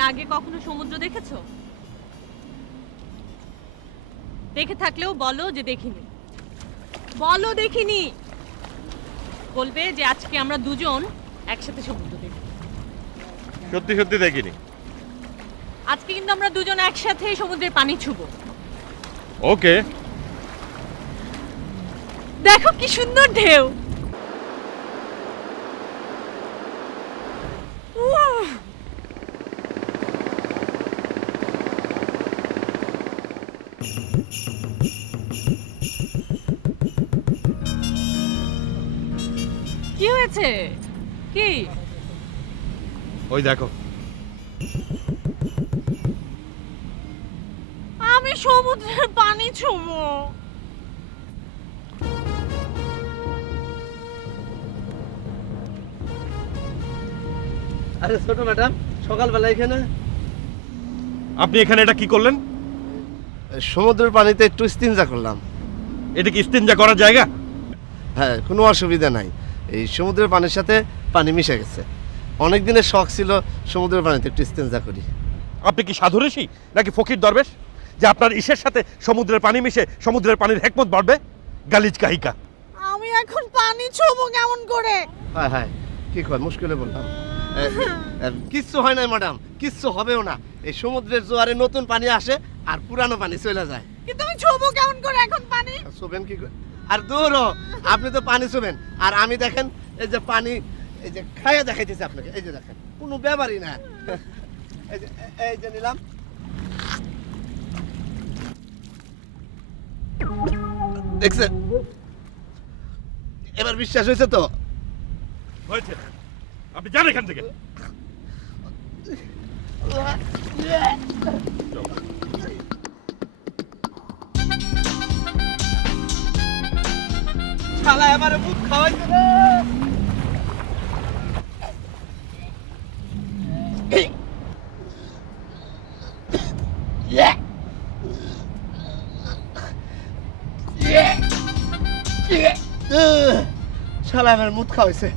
এর আগে কখনো সমুদ্র দেখেছো? দেখে থাকলেও বলো যে দেখিনি। বলো দেখিনি। বলবে যে আজকে আমরা দুজন একসাথে সমুদ্র দেখব। সত্যি সত্যি দেখিনি। আজকে কিন্তু আমরা দুজন একসাথে সমুদ্রের পানি ছুবো। ওকে। দেখো কি সুন্দর ঢেউ। কি হয়েছে? কি? ওই দেখো। আমি সমুদ্রের পানি ছুবো। আরে ছোট ম্যাডাম, সকালবেলা এখানে? আপনি এখানে এটা কি করলেন? সমুদ্রের পানিতে একটু ইস্তিনজা করলাম। এটা কি ইস্তিনজা করার জায়গা? হ্যাঁ, কোনো অসুবিধা নাই। এই সমুদ্রের পানির সাথে পানি মিশে গেছে। অনেক দিনের শখ ছিল সমুদ্রের পানিতে একটু ইস্তিনজা করি। আপনি কি সাধু ঋষি নাকি ফকির দরবেশ যে আপনার ইসের সাথে সমুদ্রের পানি মিশে সমুদ্রের পানির হেকমত বাড়বে? গালিজ কাহিকা। আমি এখন পানি ছুবো কেমন করে? হ্যাঁ হ্যাঁ, কি কয়, মুশকিলে বললাম। কিচ্ছু হয় না ম্যাডাম, কিচ্ছু হবেও না। এই সমুদ্রের জোয়ারে নতুন পানি আসে আর পুরানো পানি চলে যায়। কিন্তু আমি ছুবো কেমন করে এখন পানি? ছুবেন কি করে? আর দূর আপনি তো পানি ছুবেন, আর আমি দেখেন এই যে পানি, এই যে খাইয়া দেখাইতেছি আপনাকে। এই যে দেখেন, কোনো ব্যাপারই না। এই যে নিলাম। দেখছেন? এবার বিশ্বাস হয়েছে তো? হয়েছে। আপনি যান এখান থেকে। শালা এবারে মুখ খাওয়াইছে রে। শালা আমার মুখ খাওয়াইছে।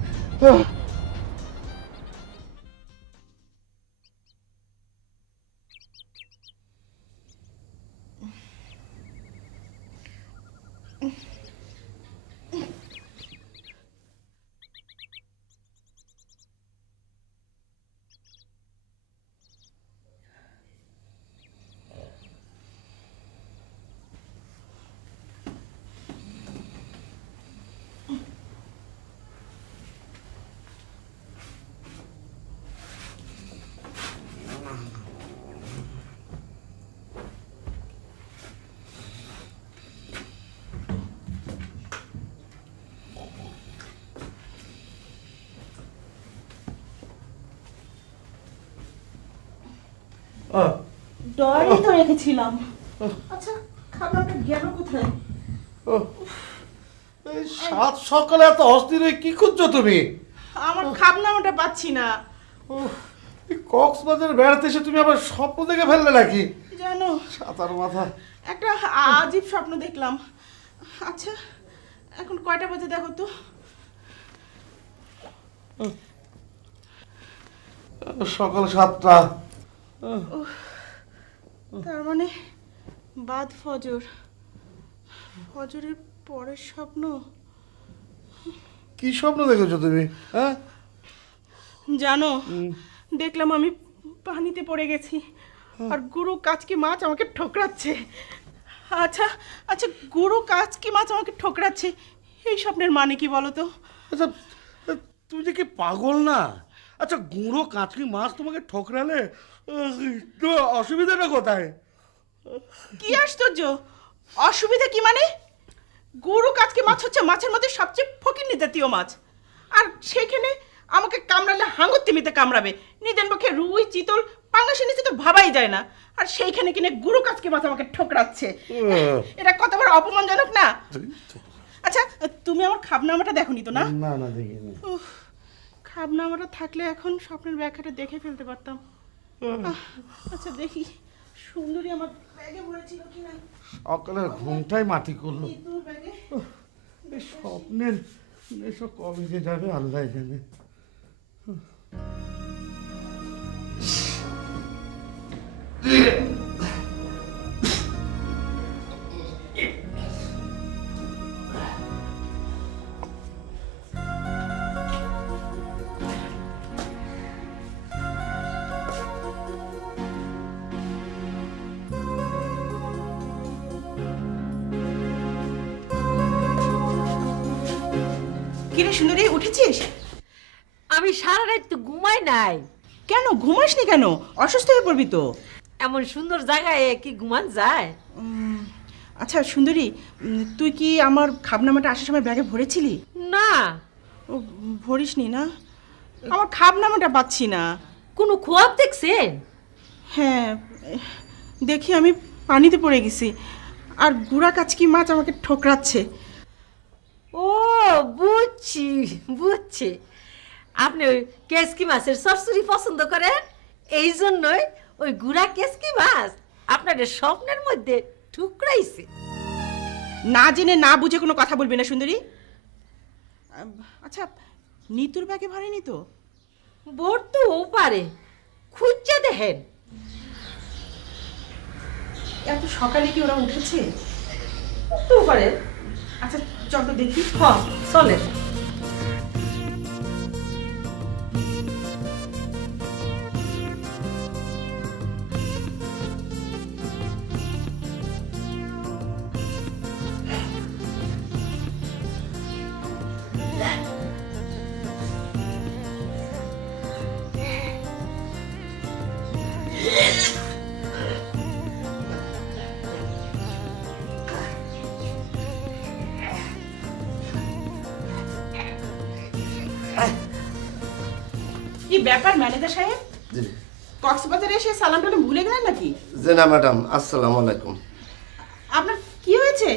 ডয়ারি তো রেখেছিলাম। আচ্ছা, খাবারটা গেল কোথায়? এই সাত সকালে এত অস্থির হয়ে কি খুঁজছো তুমি? আমার খাবনামাটা পাচ্ছি না। কক্সবাজার বেড়াতে এসে তুমি আবার স্বপ্ন দেখে ফেললে নাকি? জানো, সাতার মাথা একটা আজীব স্বপ্ন দেখলাম। আচ্ছা, এখন কয়টা বাজে দেখো তো? সকাল 7টা। তার মানে বাদ ফজর। ফজরের পরের স্বপ্ন। কি স্বপ্ন দেখেছো তুমি? হ্যাঁ, জানো, দেখলাম আমি পানিতে পড়ে গেছি আর গুরু কাচকি মাছ আমাকে ঠোকরাচ্ছে। আচ্ছা আচ্ছা, গুরু কাচকি মাছ আমাকে ঠোকরাচ্ছে, এই স্বপ্নের মানে কি বলো তো? আচ্ছা তুমি যে কি পাগল না? আচ্ছা, গুঁড়ো কাঁচকি মাছ তোমাকে ঠোকরালে তো অসুবিধাটা কোথায়? কি আশ্চর্য! অসুবিধা কি মানে? গুরু কাচকি মাছ হচ্ছে মাছের মধ্যে সবচেয়ে ফকিন্নি জাতীয় মাছ, আর সেখানে আমাকে কামড়ালে হাঙর তিমিতে কামড়াবে। নিদেন পক্ষে রুই চিতল পাঙ্গাসের নিচে তো ভাবাই যায় না, আর সেইখানে কিনে গুরু কাচকি মাছ আমাকে ঠোকরাচ্ছে। এটা কত বড় অপমানজনক না? আচ্ছা, তুমি আমার খাবনামাটা দেখোনি তো? না না না, দেখিনি। খাবনামাটা থাকলে এখন স্বপ্নের ব্যাখ্যাটা দেখে ফেলতে পারতাম। আচ্ছা দেখি সুন্দরী আমার ব্যাগে পড়েছিল কিনা। সকালের ঘুমটাই মাটি করলো। তোর ব্যাগে এই স্বপ্নের এসব কবে যে যাবে আল্লাহ জানে। কিরে সুন্দরী, উঠেছিস? আমি সারা রাত তো ঘুমাই নাই। কেন ঘুমাসনি কেন? অসুস্থ হয়ে পড়বি তো। এমন সুন্দর জায়গায় কি ঘুমান যায়? আচ্ছা সুন্দরী, তুই কি আমার খাবনামাটা আসার সময় ব্যাগে ভরেছিলি? না। ও, ভরিসনি না? আমার খাবনামাটা পাচ্ছি না। কোনো খোয়াব দেখছেন? হ্যাঁ, দেখি আমি পানিতে পড়ে গেছি, আর গুড়া কাচকি মাছ আমাকে ঠোকরাচ্ছে। ও বুঝছি বুঝছি, আপনি ওই কেসকি মাছের চচ্চড়ি পছন্দ করেন, এই জন্যই ওই গুড়া কেসকি মাছ আপনার স্বপ্নের মধ্যে ঠুকরাইছে। না জেনে না বুঝে কোনো কথা বলবি না সুন্দরী। আচ্ছা, নিতুর ব্যাগে ভরেনি তো? ভরতেও পারে, খুঁজছে দেখেন। এত সকালে কি ওরা উঠেছে? তো পারে। আচ্ছা চল তো দেখি। হ্যাঁ চলে। কি ব্যাপার ম্যানেজার সাহেব? কক্সবাজারে এসে সালাম টালাম ভুলে গেলেন নাকি? জি না ম্যাডাম, আসসালামু আলাইকুম। আপনার কি হয়েছে?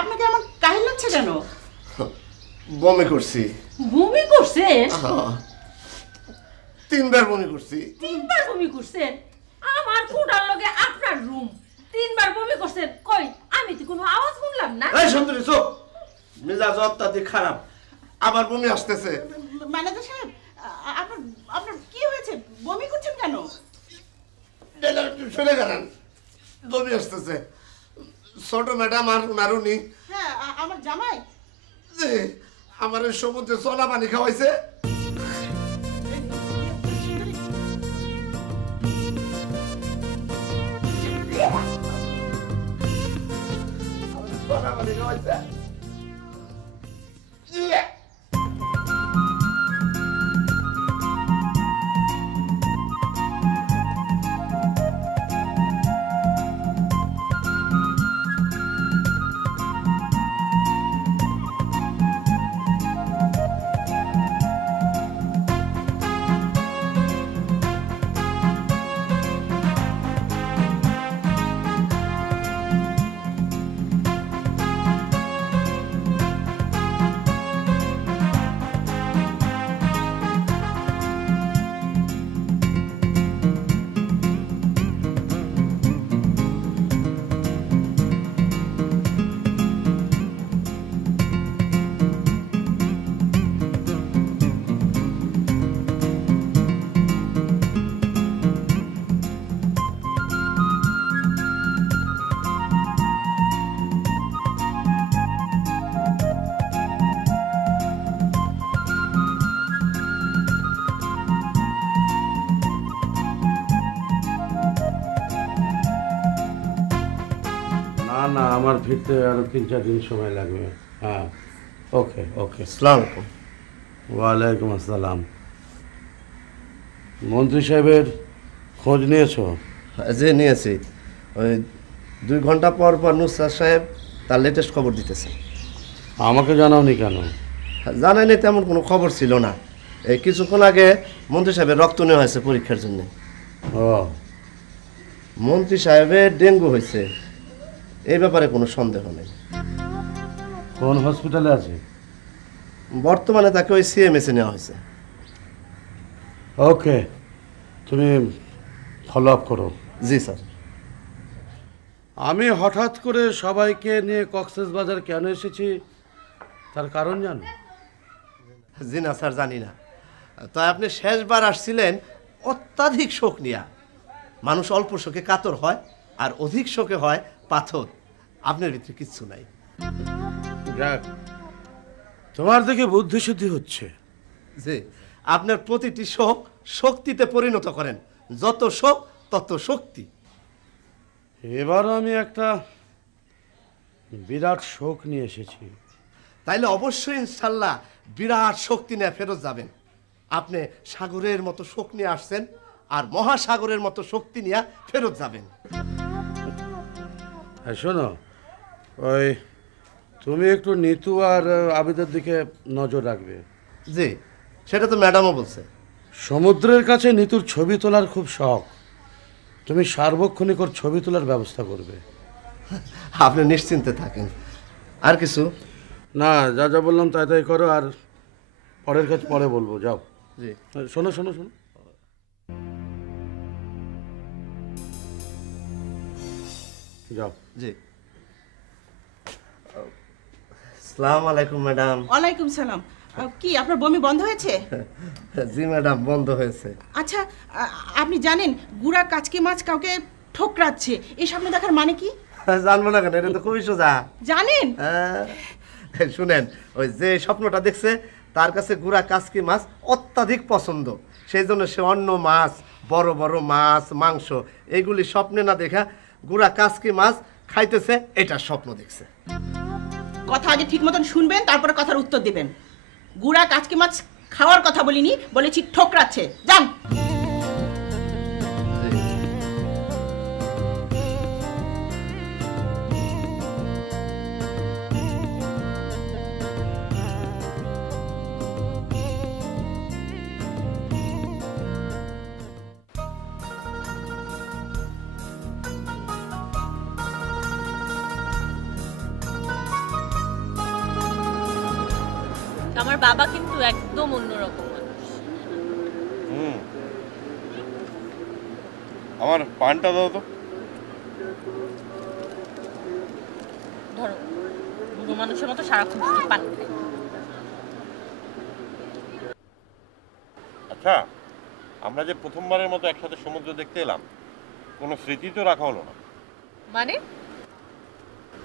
আপনাকে আমার কাহিল লাগছে কেন? বমি করছি। বমি করছেন? 3 বার বমি করছি। 3 বার বমি করছেন? আমার কুড়ার লগে আপনার রুম, 3 বার বমি করছেন? কই আমি তো কোনো আওয়াজ শুনলাম না। এই সুন্দরী চুপ, মেজাজ অত্যাধিক খারাপ, আবার বমি আসতেছে। ম্যানেজার সাহেব, আপনার আপনার কি হয়েছে? বমি করছেন কেন? শুনে গেলেন, বমি আসতেছে। ছোট ম্যাডাম আর উনারুনি হ্যাঁ, আমার জামাই আমার সমুদ্রে চলা পানি খাওয়াইছে। চলা পানি খাওয়াইছে। না আমার ফিরতে আরো 3-4 দিন সময় লাগবে। হ্যাঁ ওকে ওকে। আসসালামু আলাইকুম। ওয়ালাইকুম আসসালাম। মন্ত্রী সাহেবের খোঁজ নিয়েছো? যে নিয়েছি, ওই 2 ঘন্টা পর পর নুসরাত সাহেব তার লেটেস্ট খবর দিতেছে। আমাকে জানাওনি কেন? জানাই নেই, তেমন কোনো খবর ছিল না। এই কিছুক্ষণ আগে মন্ত্রী সাহেবের রক্ত নেওয়া হয়েছে পরীক্ষার জন্য। ও মন্ত্রী সাহেবের ডেঙ্গু হয়েছে, এই ব্যাপারে কোনো সন্দেহ নেই। কোন হসপিটালে আছে? বর্তমানে তাকে ওই সিএমএসে নেওয়া হয়েছে। ওকে, তুমি ফলো আপ করো। জি স্যার। আমি হঠাৎ করে সবাইকে নিয়ে কক্সবাজার কেন এসেছি তার কারণ জানো? জি না স্যার, জানি না। তাই আপনি শেষবার আসছিলেন অত্যাধিক শোক নিয়া, মানুষ অল্প শোকে কাতর হয় আর অধিক শোকে হয় পাথর। আপনার ভিতরে কিচ্ছু নাই। যাক, তোমার দেখে বুদ্ধি শুদ্ধি হচ্ছে। যে আপনার প্রতিটি শোক শক্তিতে পরিণত করেন, যত শোক তত শক্তি। এবারও আমি একটা বিরাট শোক নিয়ে এসেছি। তাইলে অবশ্যই ইনশাল্লাহ বিরাট শক্তি নিয়ে ফেরত যাবেন। আপনি সাগরের মতো শোক নিয়ে আসছেন, আর মহাসাগরের মতো শক্তি নিয়ে ফেরত যাবেন। হ্যাঁ শোনো, ওই তুমি একটু নিতু আর আবিদের দিকে নজর রাখবে। জি, সেটা তো ম্যাডামও বলছে। সমুদ্রের কাছে নিতুর ছবি তোলার খুব শখ, তুমি সার্বক্ষণিক ওর ছবি তোলার ব্যবস্থা করবে। আপনি নিশ্চিন্তে থাকেন। আর কিছু? না, যা যা বললাম তাই তাই করো, আর পরের কাজ পরে বলবো। যাও। জি। শোনো শোনো শোনো, যাও। জি। আসসালামু আলাইকুম ম্যাডাম। ওয়ালাইকুম সালাম। কি আপনার বমি বন্ধ হয়েছে? জি ম্যাডাম, বন্ধ হয়েছে। আচ্ছা, আপনি জানেন গুড়া কাচকি মাছ কাউকে ঠোকরাচ্ছে, এই স্বপ্ন দেখার মানে কি? জানবো না কেন, এটা তো খুবই সোজা। জানেন? শুনেন, ওই যে স্বপ্নটা দেখছে তার কাছে গুড়া কাচকি মাছ অত্যাধিক পছন্দ, সেই জন্য সে অন্য মাছ, বড় বড় মাছ, মাংস এইগুলি স্বপ্নে না দেখা গুড়া কাচকি মাছ খাইতেছে, এটা স্বপ্ন দেখছে। কথা আগে ঠিক মতন শুনবেন, তারপরে কথার উত্তর দিবেন। গুড়া কাচকি মাছ খাওয়ার কথা বলিনি, বলেছি ঠোকরাচ্ছে। যান। আমার বাবা কিন্তু একদম অন্যরকম মানুষ। আমার পানটা দাও তো। ধরো, বুড়ো মানুষের মতো সারাক্ষণ শুধু পান খাই। আচ্ছা, আমরা যে প্রথমবারের মতো একসাথে সমুদ্র দেখতে এলাম, কোনো স্মৃতি তো রাখা হলো না। মানে?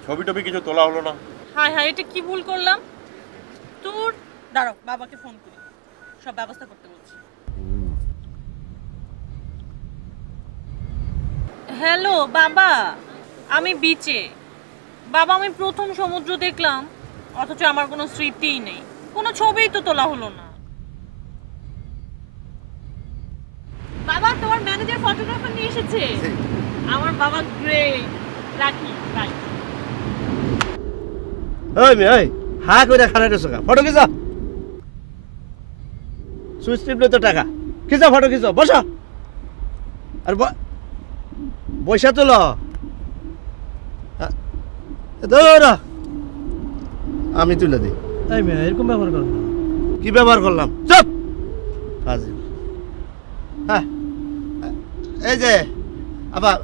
ছবি টবি কিছু তোলা হলো না। হায় হায়, এটা কি ভুল করলাম? তোর দাঁড়াও, বাবাকে ফোন করি, সব ব্যবস্থা করতে বলছি। হ্যালো বাবা, আমি বিচে। বাবা, আমি প্রথম সমুদ্র দেখলাম, অথচ আমার কোনো স্মৃতিই নেই, কোনো ছবিই তো তোলা হলো না। বাবা, তোমার ম্যানেজার ফটোগ্রাফার নিয়ে এসেছে। আমার বাবা গ্রেট। রাখি, বাই। ওই মেয়ে, ওই হা করে খারাপ রেছো, ফটো খিচা। সুইচ টিপলে তো টাকা। খিচা ফটো, খিচা, বসো। আর পয়সা তোলো। ধরো, আমি তুলে দিই। এই মেয়ে, এরকম ব্যবহার করো না। কি ব্যবহার করলাম? চুপ। হাজির। হ্যাঁ, এই যে আবার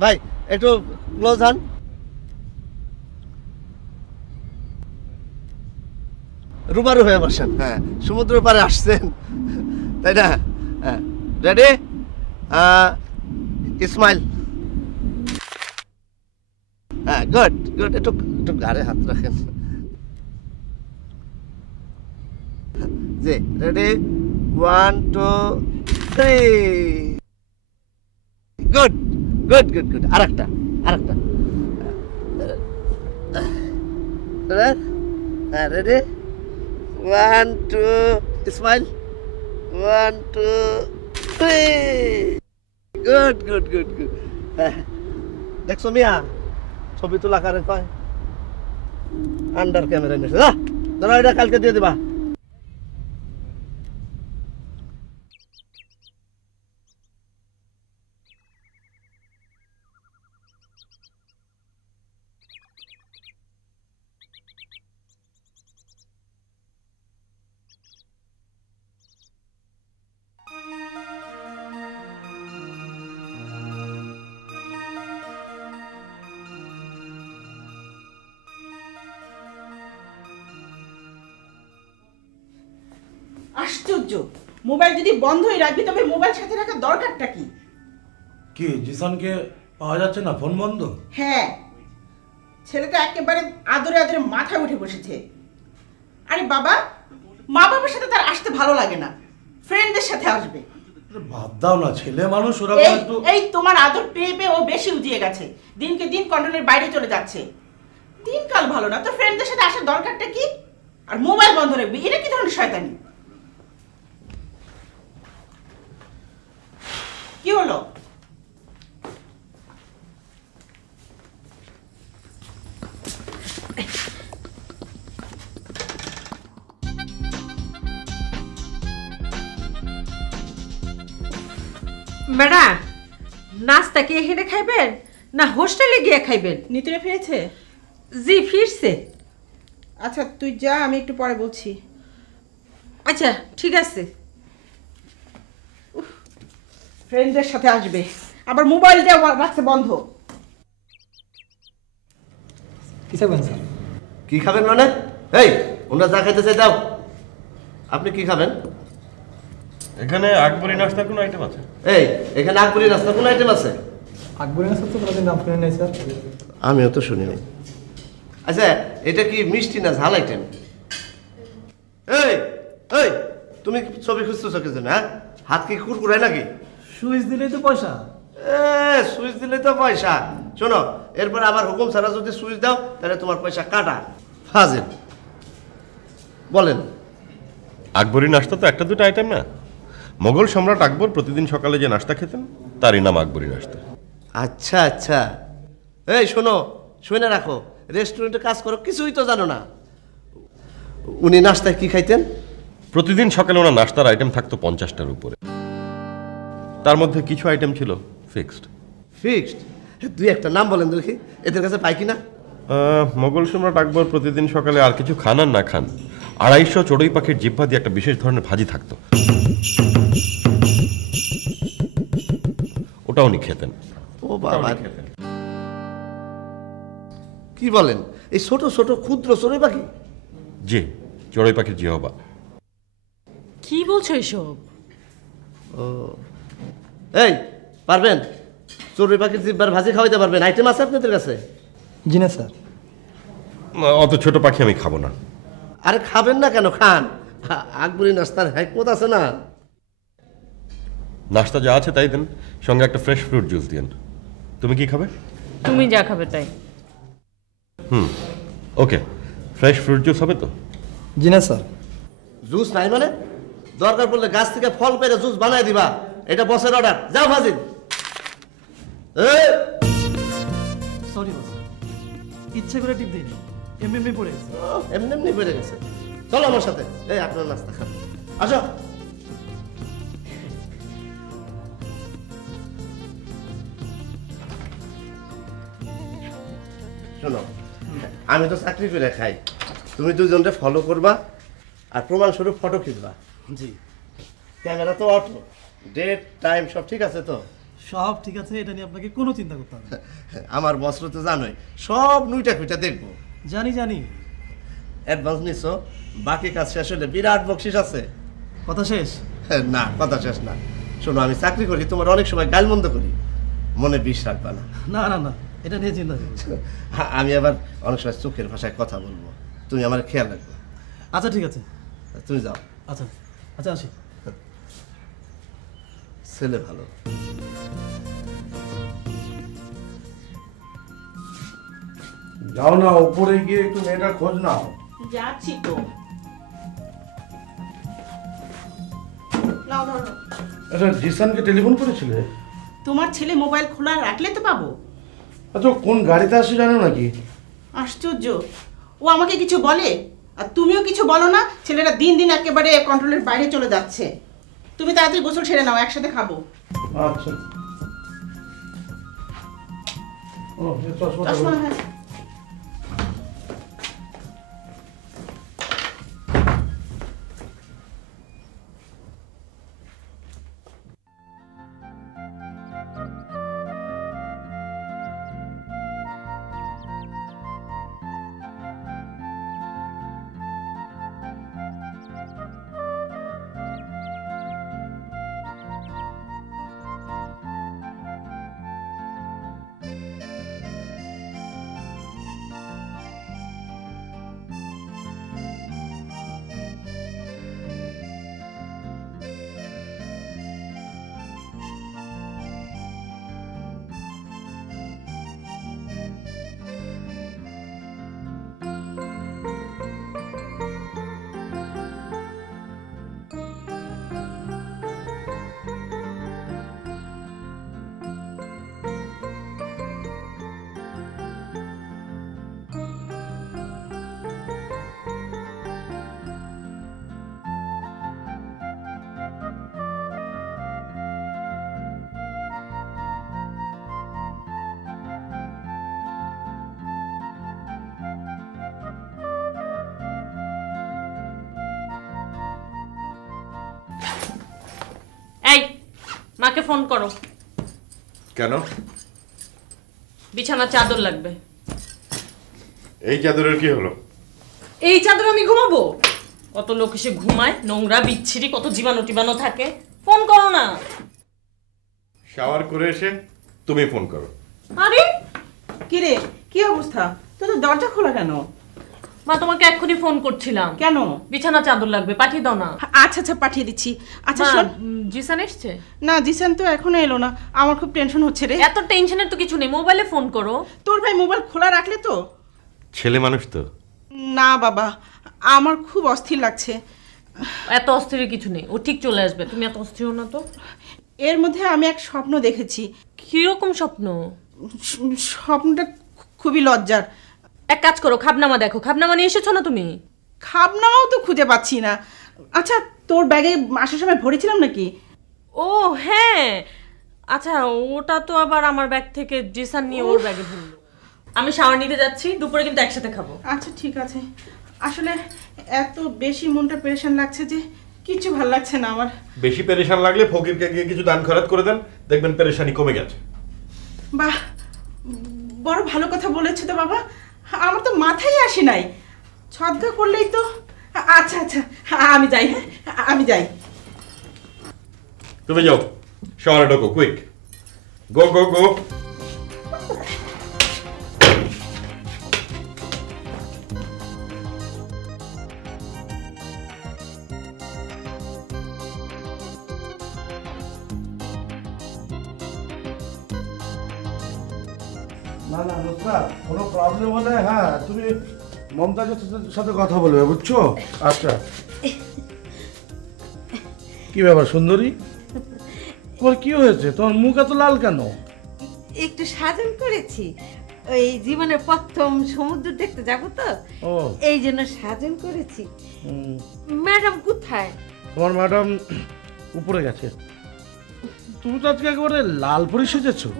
ভাই একটু ক্লোজ হন। রুবারু হয়ে বসেন। হ্যাঁ, সমুদ্রের পাড়ে আসছেন, তাই না? হ্যাঁ, রেডি? স্মাইল। হ্যাঁ, গুড গুড। একটু একটু ঘাড়ে হাত রাখেন। জি, ready? 1 2 3। Good good good good. আরেকটা, আরেকটা। হ্যাঁ, ready? 1 2 smile. 1 2 3। Good good good good. দেখছো মিয়া, ছবি তোলা কারে কয়? আন্ডার ক্যামেরা নিয়েছে। ধরো, এটা কালকে দিয়ে দিবা। আশ্চর্য, মোবাইল যদি বন্ধই রাখবি তবে মোবাইল সাথে রাখার দরকারটা কি? কি জিসানকে পাওয়া যাচ্ছে না, ফোন বন্ধ? হ্যাঁ, ছেলেটা একেবারে আদরে আদরে মাথায় উঠে বসেছে। আরে বাবা, মা বাবার সাথে তার আসতে ভালো লাগে না, ফ্রেন্ডদের সাথে আসবে। বাদ দাও না, ছেলে মানুষ, ওরা একটু। এই তোমার আদর পেয়ে পেয়ে ও বেশি উজিয়ে গেছে, দিনকে দিন কন্ট্রোলের বাইরে চলে যাচ্ছে। দিনকাল ভালো না তো ফ্রেন্ডদের সাথে আসার দরকারটা কি? আর মোবাইল বন্ধ রাখবি, এটা কি ধরনের শয়তানি? কি হলো? ম্যাডাম, নাস্তা কি এখানে খাইবেন না হোস্টেলে গিয়ে খাইবেন? নিতুরে ফিরেছে? জি ফিরছে। আচ্ছা তুই যা, আমি একটু পরে বলছি। আচ্ছা ঠিক আছে। ফ্রেন্ডদের সাথে আসবে, আবার মোবাইলটা রাখছে বন্ধ। কি চাইবেন স্যার? কি খাবেন মানে? এই ওনারা যা খাইতে চাই দাও। আপনি কি খাবেন? এখানে আকবরী নাস্তার কোনো আইটেম আছে? এই এখানে আকবরী নাস্তা কোন আইটেম আছে? আকবরী নাস্তা তো কোনোদিন নাম শুনে নাই স্যার। আমিও তো শুনিনি। আচ্ছা এটা কি মিষ্টি না ঝাল আইটেম? এই এই তুমি ছবি খুঁজতেছো কি জন্য? হ্যাঁ, হাত কি কুরকুরায় নাকি? সুইচ দিলেই তো পয়সা। সুইচ দিলে তো পয়সা। শোনো, এরপর আবার হুকুম ছাড়া যদি সুইচ দাও তাহলে তোমার পয়সা কাটা। ফাজিল। বলেন। আকবরী নাস্তা তো একটা দুটো আইটেম না। মোগল সম্রাট আকবর প্রতিদিন সকালে যে নাস্তা খেতেন তারই নাম আকবরী নাস্তা। আচ্ছা আচ্ছা। এই শোনো, শুনে রাখো, রেস্টুরেন্টে কাজ করো, কিছুই তো জানো না। উনি নাস্তায় কি খাইতেন? প্রতিদিন সকালে ওনার নাস্তার আইটেম থাকতো 50টার উপরে। তার মধ্যে কিছু আইটেম ছিল ফিক্সড। ফিক্সড? দুই একটা নাম বলেন দেখি, এদের কাছে পাই কিনা। মোগল সম্রাট আকবর প্রতিদিন সকালে আর কিছু খান আর না খান 250 চড়ুই পাখির জিহ্বা দিয়ে একটা বিশেষ ধরনের ভাজি থাকতো, ওটা উনি খেতেন। ও বাবা, কি বলেন? এই ছোট ছোট ক্ষুদ্র চড়ুই পাখি? জি, চড়ুই পাখির জিহ্বা। কি বলছো এসব? ও এই পারবেন চড়ুই পাখির জিহ্বার ভাজি খাওয়াইতে পারবেন? আইটেম আছে আপনাদের কাছে? জি না স্যার। অত ছোট পাখি আমি খাবো না। আরে খাবেন না কেন, খান। আকবরী নাস্তার হেকমত আছে না। নাস্তা যা আছে তাই দেন, সঙ্গে একটা ফ্রেশ ফ্রুট জুস দিন। তুমি কি খাবে? তুমি যা খাবে তাই। ওকে, ফ্রেশ ফ্রুট জুস হবে তো? জি না স্যার। জুস নাই মানে? দরকার পড়লে গাছ থেকে ফল পেরে জুস বানাই দিবা, এটা বসের অর্ডার। যাও ফাজিল। সরি বস, ইচ্ছে করে টিপ দিইনি, এমনি এমনি পড়ে গেছে। এমনি এমনি বেড়ে গেছে। চলো আমার সাথে, এই আপনার নাস্তা খান, আসো। শোনো, আমি তো চাকরি করে খাই, তুমি দুজনকে ফলো করবা আর প্রমাণস্বরূপ ফটো খিচবা। জি ক্যামেরা তো অটো, ডেট টাইম সব ঠিক আছে তো? সব ঠিক আছে, এটা নিয়ে আপনাকে কোনো চিন্তা করতে হবে না। আমার বস্ত্র তো জানোই, সব নুইটা খুঁটা দেখবো। জানি জানি। অ্যাডভান্স নিছো, বাকি কাজ শেষ হলে বিরাট বকশিস আছে। কথা শেষ? না, কথা শেষ না। শোনো, আমি চাকরি করি, তোমার অনেক সময় গালমন্দ করি, মনে বিষ রাখবা না। না না না, এটা নিয়ে চিন্তা নেই। আমি আবার অনেক সময় চোখের ভাষায় কথা বলবো, তুমি আমার খেয়াল রাখবে। আচ্ছা ঠিক আছে। তুমি যাও। আচ্ছা আচ্ছা, আসি। ছেলে ভালো। যাও না, উপরে গিয়ে একটু মেয়েটার খোঁজ নাও। যাচ্ছি তো। নাও নাও নাও। আচ্ছা, জিসানকে টেলিফোন করেছিলে? তোমার ছেলে মোবাইল খোলা রাখলে তো পাবো। আচ্ছা, কোন গাড়িতে আসছে জানো নাকি? আশ্চর্য, ও আমাকে কিছু বলে আর তুমিও কিছু বলো না। ছেলেরা দিন দিন একেবারে কন্ট্রোলের বাইরে চলে যাচ্ছে। তুমি তাড়াতাড়ি গোসল সেরে নাও, একসাথে খাবো। আচ্ছা। ও, চশমাটা চশমা, হ্যাঁ। মাকে ফোন করো, কেন? বিছানা চাদর লাগবে। এই চাদরের কি হলো? এই চাদর আমি ঘুমাবো? কত লোক এসে ঘুমায়, নোংরা বিচ্ছিরি, কত জীবাণু টিবাণু থাকে। ফোন করো না। শাওয়ার করে এসে তুমি ফোন করো। আরে কিরে, কি অবস্থা? তোর তো দরজা খোলা কেন? মা, তোমাকে এক্ষুনি ফোন করছিলাম। কেন? বিছানা চাদর লাগবে, পাঠিয়ে দাও না। আচ্ছা আচ্ছা, পাঠিয়ে দিচ্ছি। আচ্ছা মা, শোন। জিসান এসছে? না, জিসান তো এখনো এলো না। আমার খুব টেনশন হচ্ছে রে। এত টেনশনের তো কিছু নেই, মোবাইলে ফোন করো। তোর ভাই মোবাইল খোলা রাখলে তো? ছেলে মানুষ তো। না বাবা, আমার খুব অস্থির লাগছে। এত অস্থিরের কিছু নেই, ও ঠিক চলে আসবে। তুমি এত অস্থির হও না তো। এর মধ্যে আমি এক স্বপ্ন দেখেছি। কিরকম স্বপ্ন? স্বপ্নটা খুবই লজ্জার। এক কাজ করো, খাবনামা দেখো। খাবনামা নিয়ে এসেছো না তুমি? খাবনামাও তো খুঁজে পাচ্ছি না। আচ্ছা, তোর ব্যাগে আসার সময় ভরেছিলাম নাকি? ও হ্যাঁ, আচ্ছা ওটা তো আবার আমার ব্যাগ থেকে জিসান নিয়ে ওর ব্যাগে ভরলো। আমি শাওয়ার নিতে যাচ্ছি, দুপুরে কিন্তু একসাথে খাবো। আচ্ছা ঠিক আছে। আসলে এত বেশি মনটা পেরেশান লাগছে যে কিছু ভাল লাগছে না আমার। বেশি পেরেশান লাগলে ফকিরকে গিয়ে কিছু দান খয়রাত করে দেন, দেখবেন পেরেশানি কমে গেছে। বাহ, বড় ভালো কথা বলেছো তো বাবা। আমার তো মাথায় আসে নাই। সদকা করলেই তো। আচ্ছা আচ্ছা, আমি যাই। হ্যাঁ, আমি যাই। তুমি যাও, শাওয়ারে ঢোকো, কুইক। গো গো গো। না না নুসরাত, কোনো প্রবলেম হলে হ্যাঁ তুমি মমতাজের সাথে কথা বলবে, বুঝছো? আচ্ছা। কি ব্যাপার সুন্দরী, তোমার কি হয়েছে? তোমার মুখ এত লাল কেন? একটু সাজন করেছি, ওই জীবনের প্রথম সমুদ্র দেখতে যাবো তো, ও এই জন্য সাজন করেছি। ম্যাডাম কোথায়? তোমার ম্যাডাম উপরে গেছে। তুমি তো আজকে একেবারে লাল পরি সেজেছো।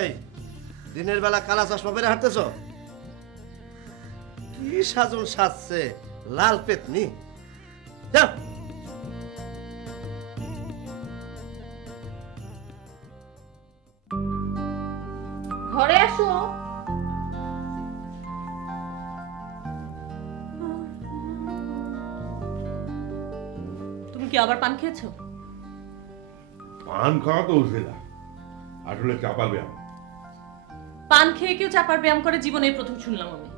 এই দিনের বেলা কালা চশমা পরে হাঁটতেছ? কি সাজন সাজছে, লাল পেতনি। যাও। ঘরে আসো। তুমি কি আবার পান খেয়েছো? পান খাওয়া তো উঠে না, আসলে চাপার ব্যায়াম। পান খেয়ে কেউ চাপার ব্যায়াম করে জীবনে প্রথম শুনলাম আমি।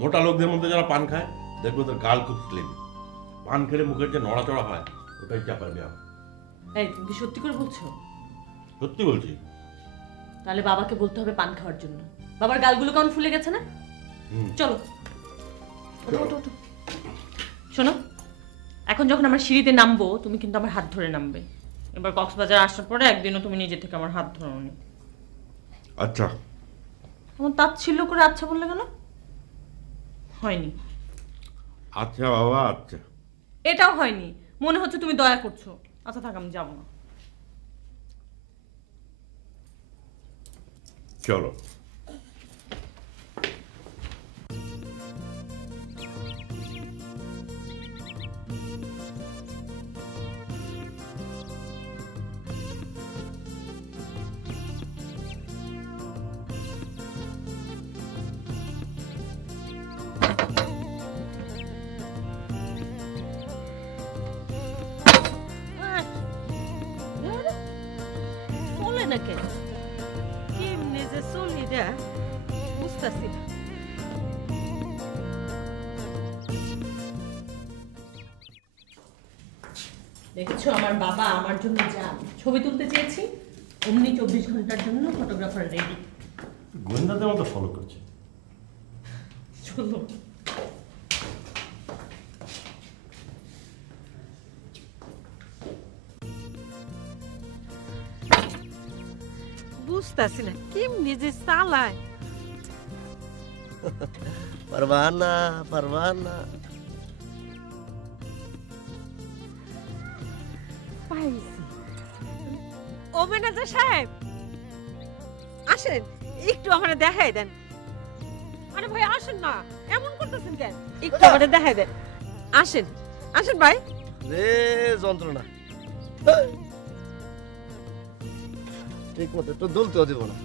মোটা লোকদের মধ্যে যারা পান খায় দেখবে তার গাল খুব স্লিম। পান খেলে মুখের যে নড়াচড়া হয় ওটাই চাপার ব্যায়াম। এই তুমি কি সত্যি করে বলছো? সত্যি বলছি। তাহলে বাবাকে বলতে হবে পান খাওয়ার জন্য। বাবার গালগুলো কেমন ফুলে গেছে না? চলো ওঠো ওঠো ওঠো। শোনো, এখন যখন আমরা সিঁড়িতে নামবো তুমি কিন্তু আমার হাত ধরে নামবে। এবার কক্সবাজার আসার পরে একদিনও তুমি নিজে থেকে আমার হাত ধরোনি। আচ্ছা। এমন তাচ্ছিল্য করে আচ্ছা বললে কেন? হয়নি। আচ্ছা বাবা, আচ্ছা। এটাও হয়নি, মনে হচ্ছে তুমি দয়া করছো। আচ্ছা থাক, আমি যাবো না। চলো। চলে না কেন? কেমনে যে চলি রে বুঝতেছি না। দেখেছো আমার বাবা আমার জন্য যান। ছবি তুলতে চেয়েছি, অমনি 24 ঘন্টার জন্য ফটোগ্রাফার রেডি। গোয়েন্দাদের মতো ফলো করছে। চলো। বুঝতেছি না কেমনে যে চালায়। পারবানা পারবানা। ও ম্যানেজার সাহেব আসেন, একটু আমারে দেখাই দেন। আরে ভাই আসেন না, এমন করতেছেন কেন? একটু আমারে দেখাই দেন। আসেন আসেন ভাই। রে যন্ত্রণা, ঠিক মতো একটু দুলতেও দিব না।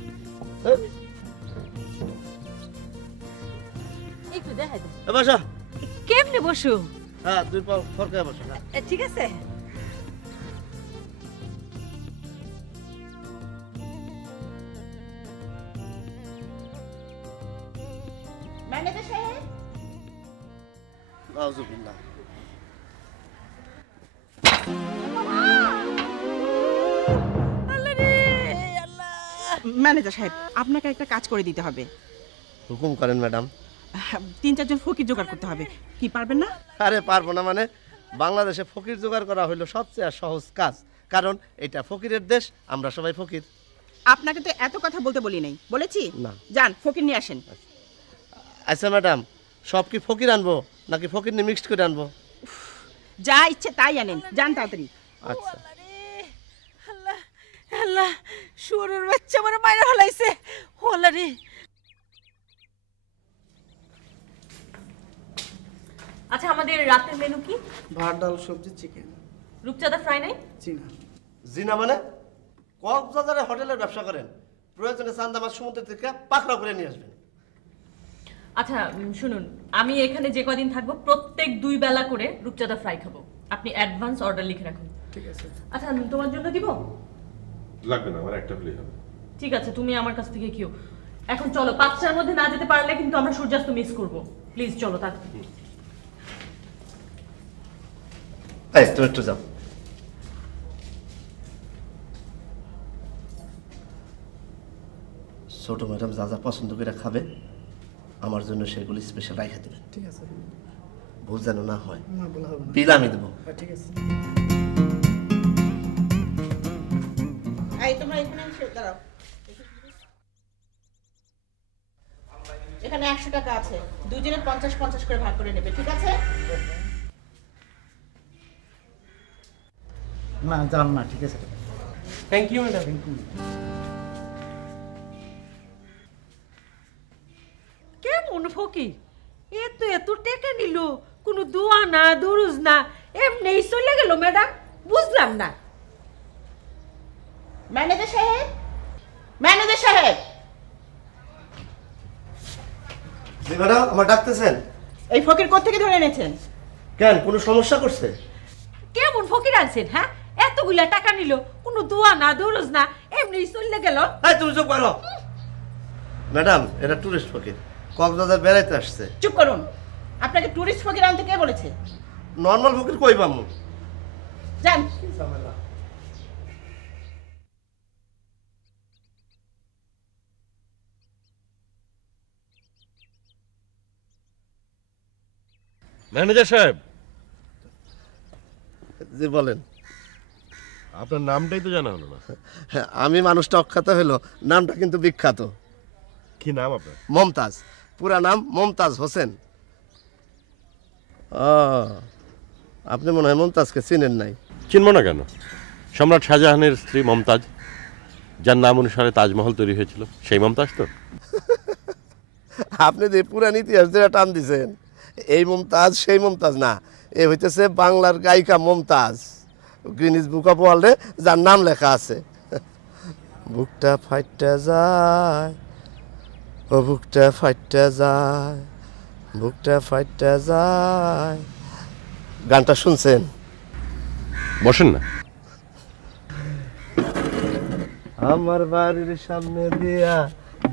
একটু দেখাই দেন। বসো। কেমনে বসু? হ্যাঁ, 2 পা ফরকায় বসো। ঠিক আছে। ম্যানেজার সাহেব, নাউজুবিল্লাহ। ম্যানেজার সাহেব, আপনাকে একটা কাজ করে দিতে হবে। হুকুম করেন ম্যাডাম। 3-4 জন ফকির জোগাড় করতে হবে। কি পারবেন না? আরে পারবো না মানে, বাংলাদেশে ফকির জোগাড় করা হলো সবচেয়ে সহজ কাজ, কারণ এটা ফকিরের দেশ, আমরা সবাই ফকির। আপনাকে তো এত কথা বলতে বলি নাই, বলেছি? না। যান ফকির নিয়ে আসেন। আচ্ছা ম্যাডাম, সব কি ফকির আনবো নাকি ফকির নিয়ে মিক্সড করে আনবো? যা ইচ্ছে তাই আনেন, যান তাড়াতাড়ি। আচ্ছা। আল্লাহ আল্লাহ, শুয়োরের বাচ্চা আমার মাইরা হলাইছে। হোলা রে। আচ্ছা, আমাদের রাতের মেনু কি? ভাত, ডাল, সবজি, চিকেন। রূপচাঁদা ফ্রাই নাই? জি না। জিনা মানে কক্সবাজারে হোটেলের ব্যবসা করেন, প্রয়োজনে চান্দা মাছ সমুদ্র থেকে পাকড়াও করে নিয়ে আসবেন। আচ্ছা শুনুন, আমি এখানে যে কদিন থাকবো প্রত্যেক 2 বেলা করে রূপচাঁদা ফ্রাই খাবো। আপনি অ্যাডভান্স অর্ডার লিখে রাখুন। ঠিক আছে। আচ্ছা, তোমার জন্য দিব? লাগবে না, আমার একটা হলেই হবে। ঠিক আছে, তুমি আমার কাছ থেকে খেও। এখন চলো, 5টার মধ্যে না যেতে পারলে কিন্তু আমরা সূর্যাস্ত মিস করব। প্লিজ চলো তাড়াতাড়ি। এই তুমি একটু যাও। ছোট ম্যাডাম যা যা পছন্দ করে খাবে, আমার জন্য সেগুলি স্পেশাল রাইখা দেবেন। ঠিক আছে। ভুল যেন না হয়। না, বলা হবে না। বিল আমি দেবো। ঠিক আছে। এই তোমরা এখানে এসে দাঁড়াও। এখানে 100 টাকা আছে, দুজনের 50-50 করে ভাগ করে নেবে, ঠিক আছে? না, জান না, ঠিক আছে। Thank you madam. কেমন ফকির? এত এত টাকা নিল, কোনো দোয়া না দরুজ না, এমনি চলে গেল ম্যাডাম। বুঝলাম না। ম্যানেজার সাহেব, ম্যানেজার সাহেব, জি ম্যাডাম, আমার ডাকতেছেন? এই ফকির কোত্থেকে ধরে এনেছেন? কেন, কোনো সমস্যা করছে? কেমন ফকির আনছেন? হ্যাঁ, এতগুলা টাকা নিল, কোনো দোয়া না দরুজ না, এমনি চলে গেল। এই তুমি চুপ করো। ম্যাডাম, এটা টুরিস্ট ফকির, কক্সবাজার বেড়াইতে আসছে। চুপ করুন। আপনাকে টুরিস্ট ফকির আনতে কে বলেছে? নর্মাল ফকির কই পামু? যান। ম্যানেজার সাহেব, জি বলেন। আপনার নামটাই তো জানা হলো না। হ্যাঁ, আমি মানুষটা অখ্যাত হলো, নামটা কিন্তু বিখ্যাত। কি নাম আপনার? মমতাজ, পুরা নাম মমতাজ হোসেন। ও, আপনি মনে হয় মমতাজকে চিনেন নাই। চিনব না কেন? সম্রাট শাহজাহানের স্ত্রী মমতাজ, যার নাম অনুসারে তাজমহল তৈরি হয়েছিল, সেই মমতাজ তো? আপনি যে পুরান ইতিহাস যেটা টান দিছেন, এই মমতাজ সেই মমতাজ না, এ হইতেছে বাংলার গায়িকা মমতাজ, গ্রিনিজ বুক অফ ওয়ার্ল্ডে যার নাম লেখা আছে। বুকটা ফাইটটা যায়, ও বুকটা ফাইটটা যায়, বুকটা ফাইটটা যায়। গানটা শুনছেন? বসেন না। আমার বাড়ির সামনে দিয়া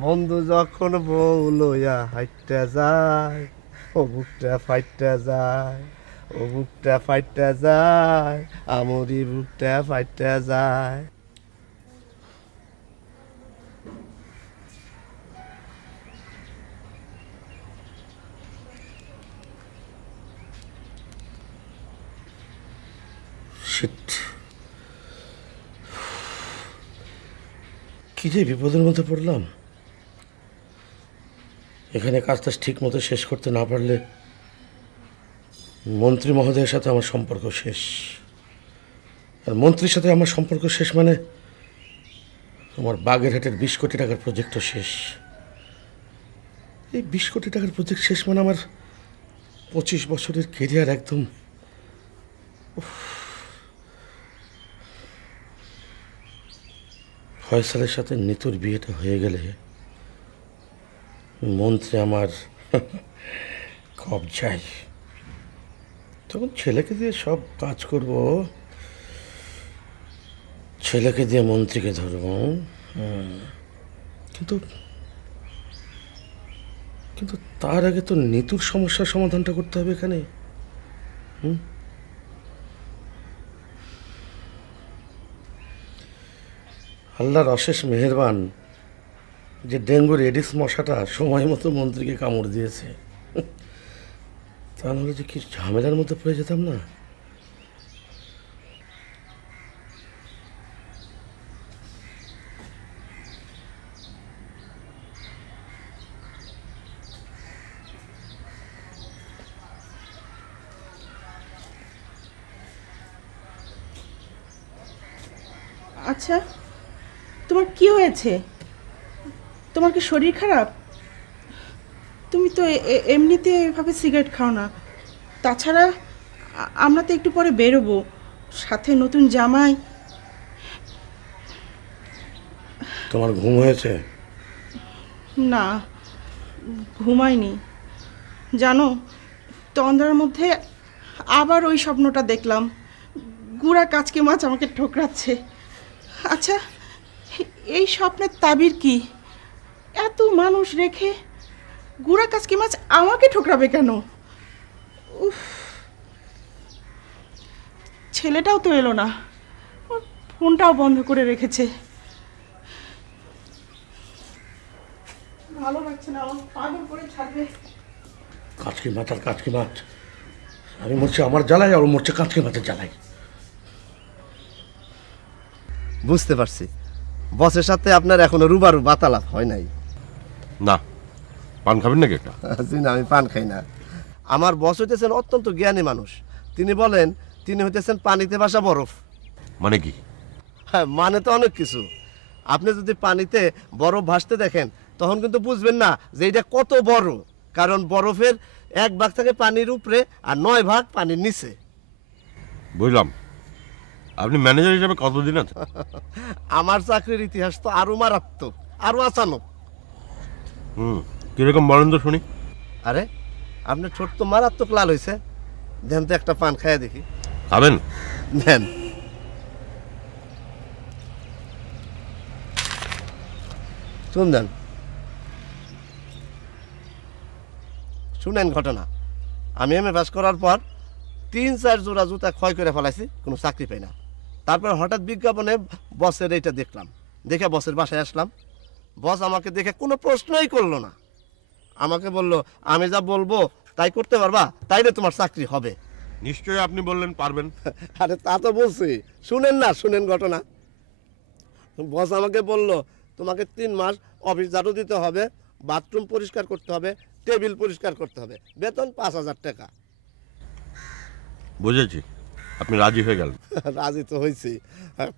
বন্ধু যখন বউ লইয়া হাইটটা যায়, ও বুকটা ফাইটটা যায়, ও বুকটা ফাইটটা যায়, আমরি বুকটা ফাইটটা যায়। কি যে বিপদের মধ্যে পড়লাম। এখানে কাজটা ঠিক মতো শেষ করতে না পারলে মন্ত্রী মহোদয়ের সাথে আমার সম্পর্ক শেষ। আর মন্ত্রীর সাথে আমার সম্পর্ক শেষ মানে আমার বাগেরহাটের 20 কোটি টাকার প্রজেক্টও শেষ। এই 20 কোটি টাকার প্রজেক্ট শেষ মানে আমার 25 বছরের কেরিয়ার একদম। ফয়সালের সাথে নিতুর বিয়েটা হয়ে গেলে মন্ত্রী আমার কবজায়, তখন ছেলেকে দিয়ে সব কাজ করব, ছেলেকে দিয়ে মন্ত্রীকে ধরব। কিন্তু কিন্তু তার আগে তো নিতুর সমস্যার সমাধানটা করতে হবে এখানে। আল্লাহর অশেষ মেহেরবান যে ডেঙ্গুর এডিস মশাটা সময় মতো মন্ত্রীকে কামড় দিয়েছে, তা নাহলে যে কি ঝামেলার মধ্যে পড়ে যেতাম না। আচ্ছা, তোমার কি হয়েছে? তোমার কি শরীর খারাপ? তুমি তো এমনিতে এভাবে সিগারেট খাও না। তাছাড়া আমরা তো একটু পরে বেরোবো, সাথে নতুন জামাই। তোমার ঘুম হয়েছে? না, ঘুমাইনি। জানো, তন্দ্রার মধ্যে আবার ওই স্বপ্নটা দেখলাম, গুড়া কাচকি মাছ আমাকে ঠোকরাচ্ছে। আচ্ছা, এই স্বপ্নের তাবির কি? এত মানুষ রেখে গুড়া কাচকি মাছ আমাকে ঠোকরাবে কেন? উফ, ছেলেটাও তো এলো না, ওর ফোনটাও বন্ধ করে রেখেছে। ভালো লাগছে না, আমার পাগল করে ছাড়বে। কাচকি মাছ আর কাচকি মাছ, আমি মরছি আমার জ্বালাই, আর মরছে কাচকি মাছের জ্বালাই। বুঝতে পারছি, বসের সাথে আপনার এখনো রুবারু বাতালাপ হয় নাই। না, পান খাবেন নাকি একটা? জি না, আমি পান খাই না। আমার বস হইতেছেন অত্যন্ত জ্ঞানী মানুষ। তিনি বলেন তিনি হইতেছেন পানিতে ভাসা বরফ। মানে কি? হ্যাঁ, মানে তো অনেক কিছু। আপনি যদি পানিতে বরফ ভাসতে দেখেন তখন কিন্তু বুঝবেন না যে এটা কত বড়, কারণ বরফের 1 ভাগ থাকে পানির উপরে আর 9 ভাগ পানির নিচে। বুঝলাম। আপনি ম্যানেজার হিসেবে কতদিন আছেন? আমার চাকরির ইতিহাস তো আরো মারাত্মক, আরো আচানক। কিরকম বলেন তো শুনি। আরে, আপনার ছোট্ট মারাত্মক লাল হয়েছে, দেন তো একটা পান খাইয়া দেখি। খাবেন? দেন। শুনলেন? শুনেন ঘটনা। আমি এমএ পাস করার পর 3-4 জোড়া জুতা ক্ষয় করে ফেলাইছি, কোনো চাকরি পাই না। তারপর হঠাৎ বিজ্ঞাপনে বসের এইটা দেখলাম, দেখে বসের বাসায় আসলাম। বস আমাকে দেখে কোনো প্রশ্নই করলো না, আমাকে বলল আমি যা বলবো তাই করতে পারবা, তাইলে তোমার চাকরি হবে। নিশ্চয়ই আপনি বললেন পারবেন। আরে তা তো বলছি, শুনেন না, শুনেন ঘটনা। বস আমাকে বলল তোমাকে 3 মাস অফিস ঝাড়ু দিতে হবে, বাথরুম পরিষ্কার করতে হবে, টেবিল পরিষ্কার করতে হবে, বেতন 5000 টাকা। বুঝেছি, আপনি রাজি হয়ে গেলেন। রাজি তো হয়েছি।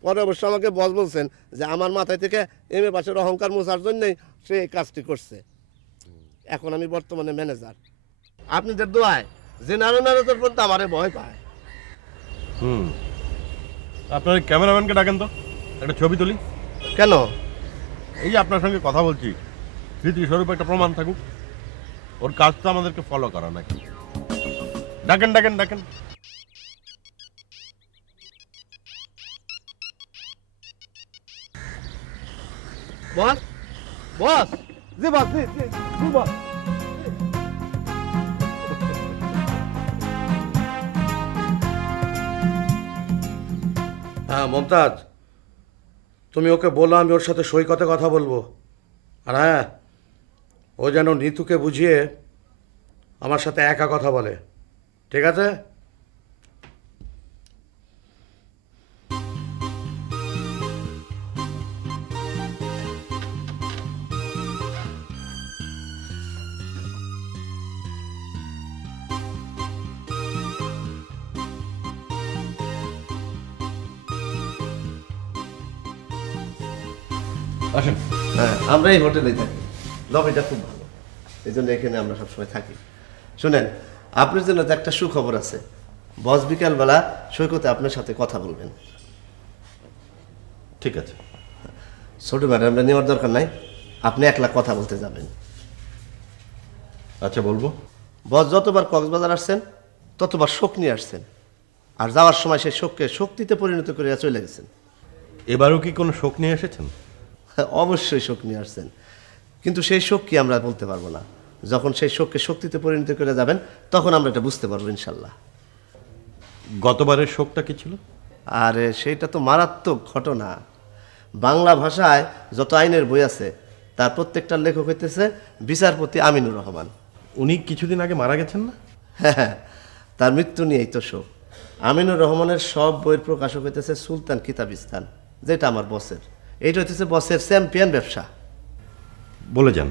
পরে অবশ্য আমাকে বস বলছেন যে আমার মাথায় থেকে এমএ পাশের অহংকার মোছার জন্যই সে এই কাজটি করছে। এখন আমি বর্তমানে ম্যানেজার। আপনাদের দোয়ায় জেনারেল ম্যানেজার পর্যন্ত আমারে ভয় পায়। আপনার ক্যামেরাম্যানকে ডাকেন তো, একটা ছবি তুলি। কেন? এই যে আপনার সঙ্গে কথা বলছি, স্মৃতিস্বরূপ একটা প্রমাণ থাকুক। ওর কাজ তো আমাদেরকে ফলো করা নাকি। ডাকেন ডাকেন ডাকেন। বস, বস, জি বস, জি জি জি বস। হ্যাঁ মমতাজ, তুমি ওকে বলো আমি ওর সাথে সৈকতে কথা বলবো। আর হ্যাঁ, ও যেন নিতুকে বুঝিয়ে আমার সাথে একা কথা বলে, ঠিক আছে? আসেন। হ্যাঁ, আমরা এই হোটেলেই থাকি, লবিটা খুব ভালো, এই জন্য এখানে আমরা সবসময় থাকি। শুনেন, আপনার জন্য তো একটা সুখবর আছে। বস বিকালবেলা সৈকতে আপনার সাথে কথা বলবেন। ঠিক আছে। ছোট ম্যাডামটা নেওয়ার দরকার নাই, আপনি একলা কথা বলতে যাবেন। আচ্ছা, বলবো। বস যতবার কক্সবাজার আসছেন ততবার শোক নিয়ে আসছেন, আর যাওয়ার সময় সেই শোককে শক্তিতে পরিণত করে চলে গেছেন। এবারও কি কোনো শোক নিয়ে এসেছেন? অবশ্যই শোক নিয়ে আসছেন, কিন্তু সেই শোক কি আমরা বলতে পারবো না। যখন সেই শোককে শক্তিতে পরিণত করে যাবেন তখন আমরা এটা বুঝতে পারবো ইনশাল্লাহ। গতবারের শোকটা কি ছিল? আর সেইটা তো মারাত্মক ঘটনা। বাংলা ভাষায় যত আইনের বই আছে তার প্রত্যেকটার লেখক হইতেছে বিচারপতি আমিনুর রহমান। উনি কিছুদিন আগে মারা গেছেন না? হ্যাঁ, তার মৃত্যু নিয়েই তো শোক। আমিনুর রহমানের সব বইয়ের প্রকাশক হইতেছে সুলতান কিতাবিস্তান, যেটা আমার বসের। এইটা হইতেছে বসের চ্যাম্পিয়ন ব্যবসা। বলে যান।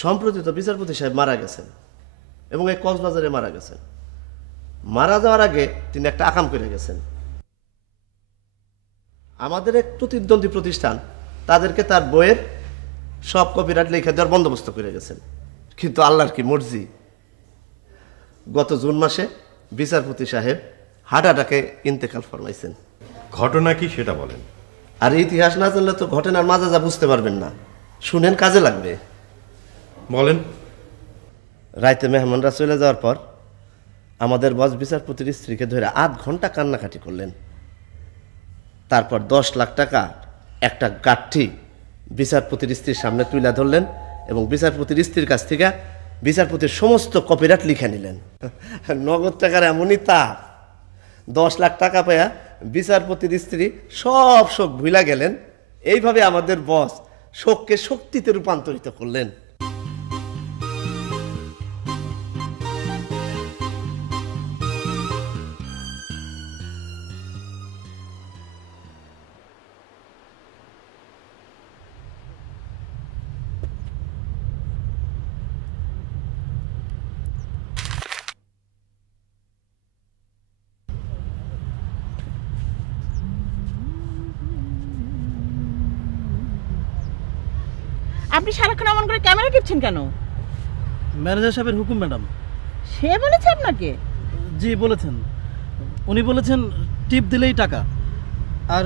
সম্প্রতি তো বিচারপতি সাহেব মারা গেছেন, এবং এই কক্সবাজারে মারা গেছেন। মারা যাওয়ার আগে তিনি একটা আকাম করে গেছেন। আমাদের এক প্রতিদ্বন্দ্বী প্রতিষ্ঠান তাদেরকে তার বইয়ের সব কপিরাইট লিখে দেওয়ার বন্দোবস্ত করে গেছেন, কিন্তু আল্লাহর কি মর্জি, গত জুন মাসে বিচারপতি সাহেব হার্ট অ্যাটাকে ইন্তেকাল ফরমাইছেন। ঘটনা কি সেটা বলেন। আর ইতিহাস না জানলে তো ঘটনার মাঝে যা বুঝতে পারবেন না। শুনেন, কাজে লাগবে। বলেন। রাইতে মেহমানরা চলে যাওয়ার পর আমাদের বস বিচারপতির স্ত্রীকে ধরে 8 ঘন্টা কান্নাকাটি করলেন। তারপর 10 লাখ টাকা একটা গাঠি বিচারপতির স্ত্রীর সামনে তুলে ধরলেন এবং বিচারপতির স্ত্রীর কাছ থেকে বিচারপতির সমস্ত কপিরাইট লিখে নিলেন। নগদ টাকার এমনই তাপ, 10 লাখ টাকা পায়া বিচারপতির স্ত্রী সব শোক ভুলা গেলেন। এইভাবে আমাদের বস শোককে শক্তিতে রূপান্তরিত করলেন। আপনি সারাক্ষণ এমন করে ক্যামেরা টিপছেন কেন? ম্যানেজার সাহেবের হুকুম ম্যাডাম। সে বলেছে আপনাকে? জি বলেছেন, উনি বলেছেন টিপ দিলেই টাকা, আর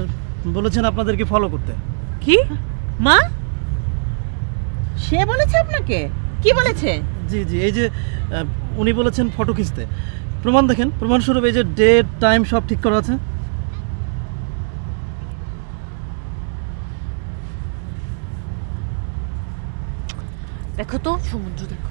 বলেছেন আপনাদেরকে ফলো করতে। কি মা? সে বলেছে আপনাকে? কি বলেছে? জি জি, এই যে উনি বলেছেন ফটো খিঁচতে। প্রমাণ দেখেন, প্রমাণস্বরূপ এই যে ডেট টাইম সব ঠিক করা আছে। দেখো তো, সমুদ্র দেখো।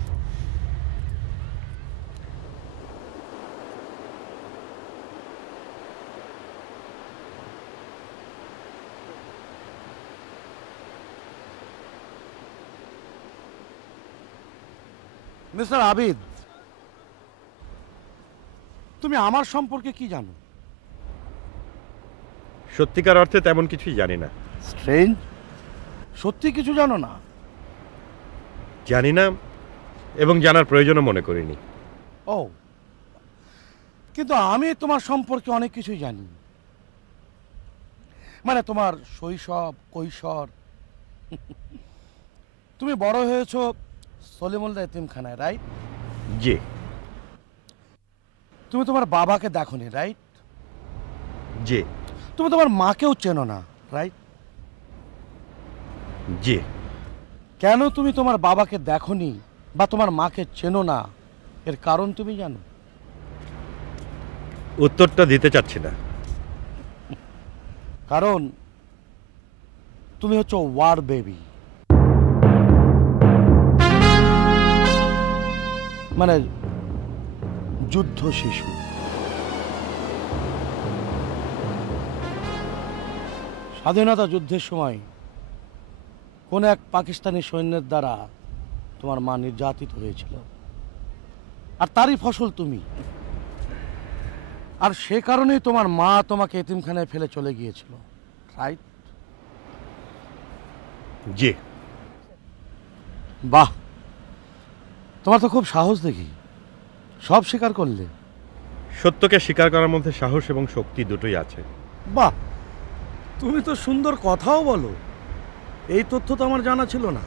মিস্টার আবিদ, তুমি আমার সম্পর্কে কি জানো? সত্যিকার অর্থে তেমন কিছুই জানি না। স্ট্রেঞ্জ, সত্যি কিছু জানো না? জানি না এবং জানার প্রয়োজনও মনে করিনি। ও, কিন্তু আমি তোমার সম্পর্কে অনেক কিছুই জানি। মানে তোমার শৈশব, কৈশোর। তুমি বড় হয়েছো সলিমুল্লাহ এতিমখানায়, রাইট? জি। তুমি তোমার বাবাকে দেখোনি, রাইট? জি। তুমি তোমার মাকেও চেনো না, রাইট? জি। কেন তুমি তোমার বাবাকে দেখোনি বা তোমার মাকে চেনো না, এর কারণ তুমি জানো? উত্তরটা দিতে চাচ্ছি না। কারণ তুমি হচ্ছে ওয়ার বেবি, মানে যুদ্ধ শিশু। স্বাধীনতা যুদ্ধের সময় কোন এক পাকিস্তানি সৈন্যের দ্বারা তোমার মা নির্যাতিত হয়েছিল, আর তারই ফসল তুমি। আর সে কারণেই তোমার মা তোমাকে এতিমখানায় ফেলে চলে গিয়েছিল, রাইট? জি। বাহ, তোমার তো খুব সাহস দেখি, সব স্বীকার করলে। সত্যকে স্বীকার করার মধ্যে সাহস এবং শক্তি দুটোই আছে। বাহ, তুমি তো সুন্দর কথাও বলো। এই তথ্য তো আমার জানা ছিল না।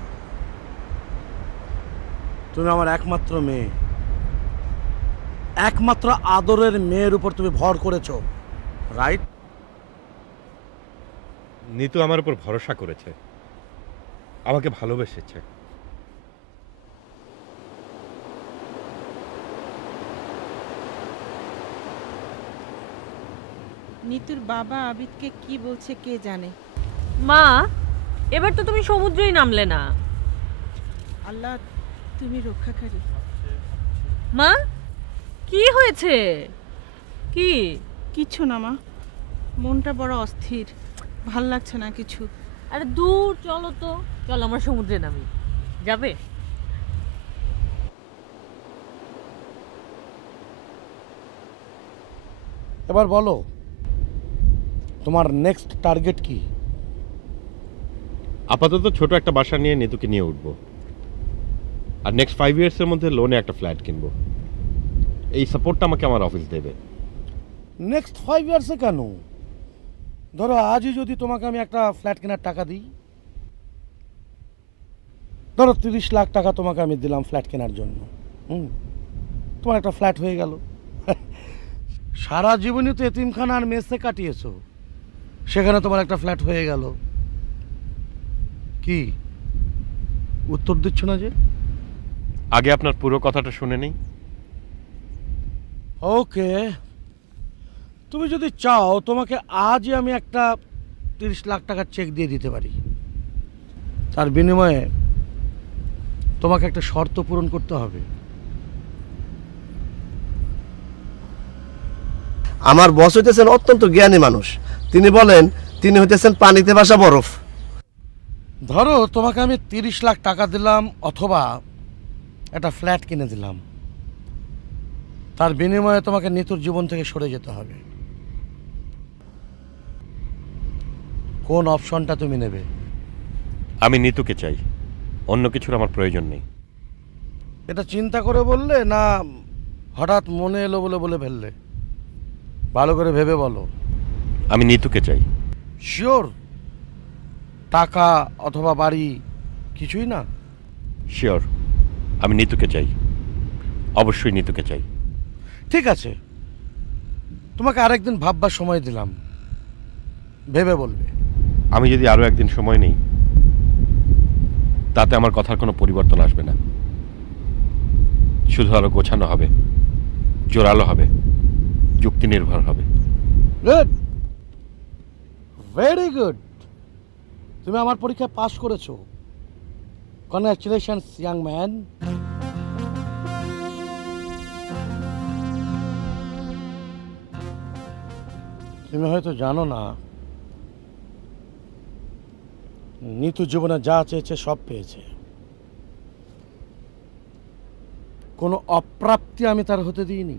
তুমি আমার একমাত্র মেয়ে, একমাত্র আদরের মেয়ের উপর তুমি ভর করেছো, রাইট? নিতু আমার উপর ভরসা করেছে, আমাকে ভালোবেসেছে। নিতুর বাবা আবিদকে কি বলছে কে জানে। মা, এবার তো তুমি সমুদ্রেই নামলে না। আল্লাহ তুমি রক্ষাকারী। মা, কি হয়েছে? কি? কিছু না মা, মনটা বড় অস্থির, ভাল লাগছে না কিছু। আরে দূর, চলো তো, চলো আমরা সমুদ্রে নামি। যাবে? এবার বলো তোমার নেক্সট টার্গেট কি? আপাতত ছোট একটা বাসা নিয়ে নিতুকে নিয়ে উঠবো, আর নেক্সট 5 ইয়ার্সের মধ্যে লোনে একটা ফ্ল্যাট কিনবো। এই সাপোর্টটা আমাকে আমার অফিস দেবে। নেক্সট 5 ইয়ার্সে কেন? ধরো আজই যদি তোমাকে আমি একটা ফ্ল্যাট কেনার টাকা দিই, ধরো 30 লাখ টাকা তোমাকে আমি দিলাম ফ্ল্যাট কেনার জন্য, তোমার একটা ফ্ল্যাট হয়ে গেল। সারা জীবনই তো এতিমখানা আর মেসে কাটিয়েছো, সেখানে তোমার একটা ফ্ল্যাট হয়ে গেল। কি উত্তর দিচ্ছ না যে? আগে আপনার পুরো কথাটা শুনে নেই। ওকে, তুমি যদি চাও তোমাকে আজই আমি একটা 30 লাখ টাকার চেক দিয়ে দিতে পারি। তার বিনিময়ে তোমাকে একটা শর্ত পূরণ করতে হবে। আমার বস হইতেছেন অত্যন্ত জ্ঞানী মানুষ, তিনি বলেন তিনি হইতেছেন পানিতে ভাসা বরফ। ধরো তোমাকে আমি 30 লাখ টাকা দিলাম অথবা একটা ফ্ল্যাট কিনে দিলাম, তার বিনিময়ে তোমাকে নিতুর জীবন থেকে সরে যেতে হবে। কোন অপশনটা তুমি নেবে? আমি নিতুকে চাই, অন্য কিছুর আমার প্রয়োজন নেই। এটা চিন্তা করে বললে না হঠাৎ মনে এলো বলে বলে ফেললে? ভালো করে ভেবে বলো। আমি নিতুকে চাই। শিওর? টাকা অথবা বাড়ি কিছুই না? শিওর, আমি নিতুকে চাই, অবশ্যই নিতুকে চাই। ঠিক আছে, তোমাকে আরেকদিন ভাববার সময় দিলাম, ভেবে বলবে। আমি যদি আরো একদিন সময় নেই, তাতে আমার কথার কোনো পরিবর্তন আসবে না, শুধু আরো গোছানো হবে, জোরালো হবে, যুক্তি নির্ভর হবে। Good, very good. তুমি আমার পরীক্ষায় পাশ করেছো, কনগ্রাচুলেশনস ইয়াং ম্যান। তুমি হয়তো জানো না, নিতু জীবনে যা চেয়েছে সব পেয়েছে। কোনো অপ্রাপ্তি আমি তার হতে দিইনি।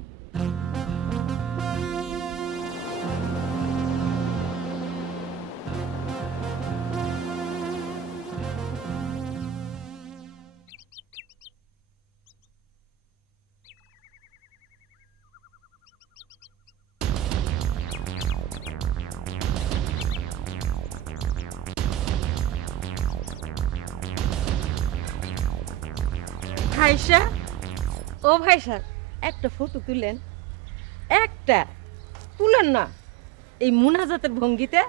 ভাইসা, ও ভাইসা, একটা ফটো তুলেন। একটা তুলেন না, এই মুনাজাতের ভঙ্গিতে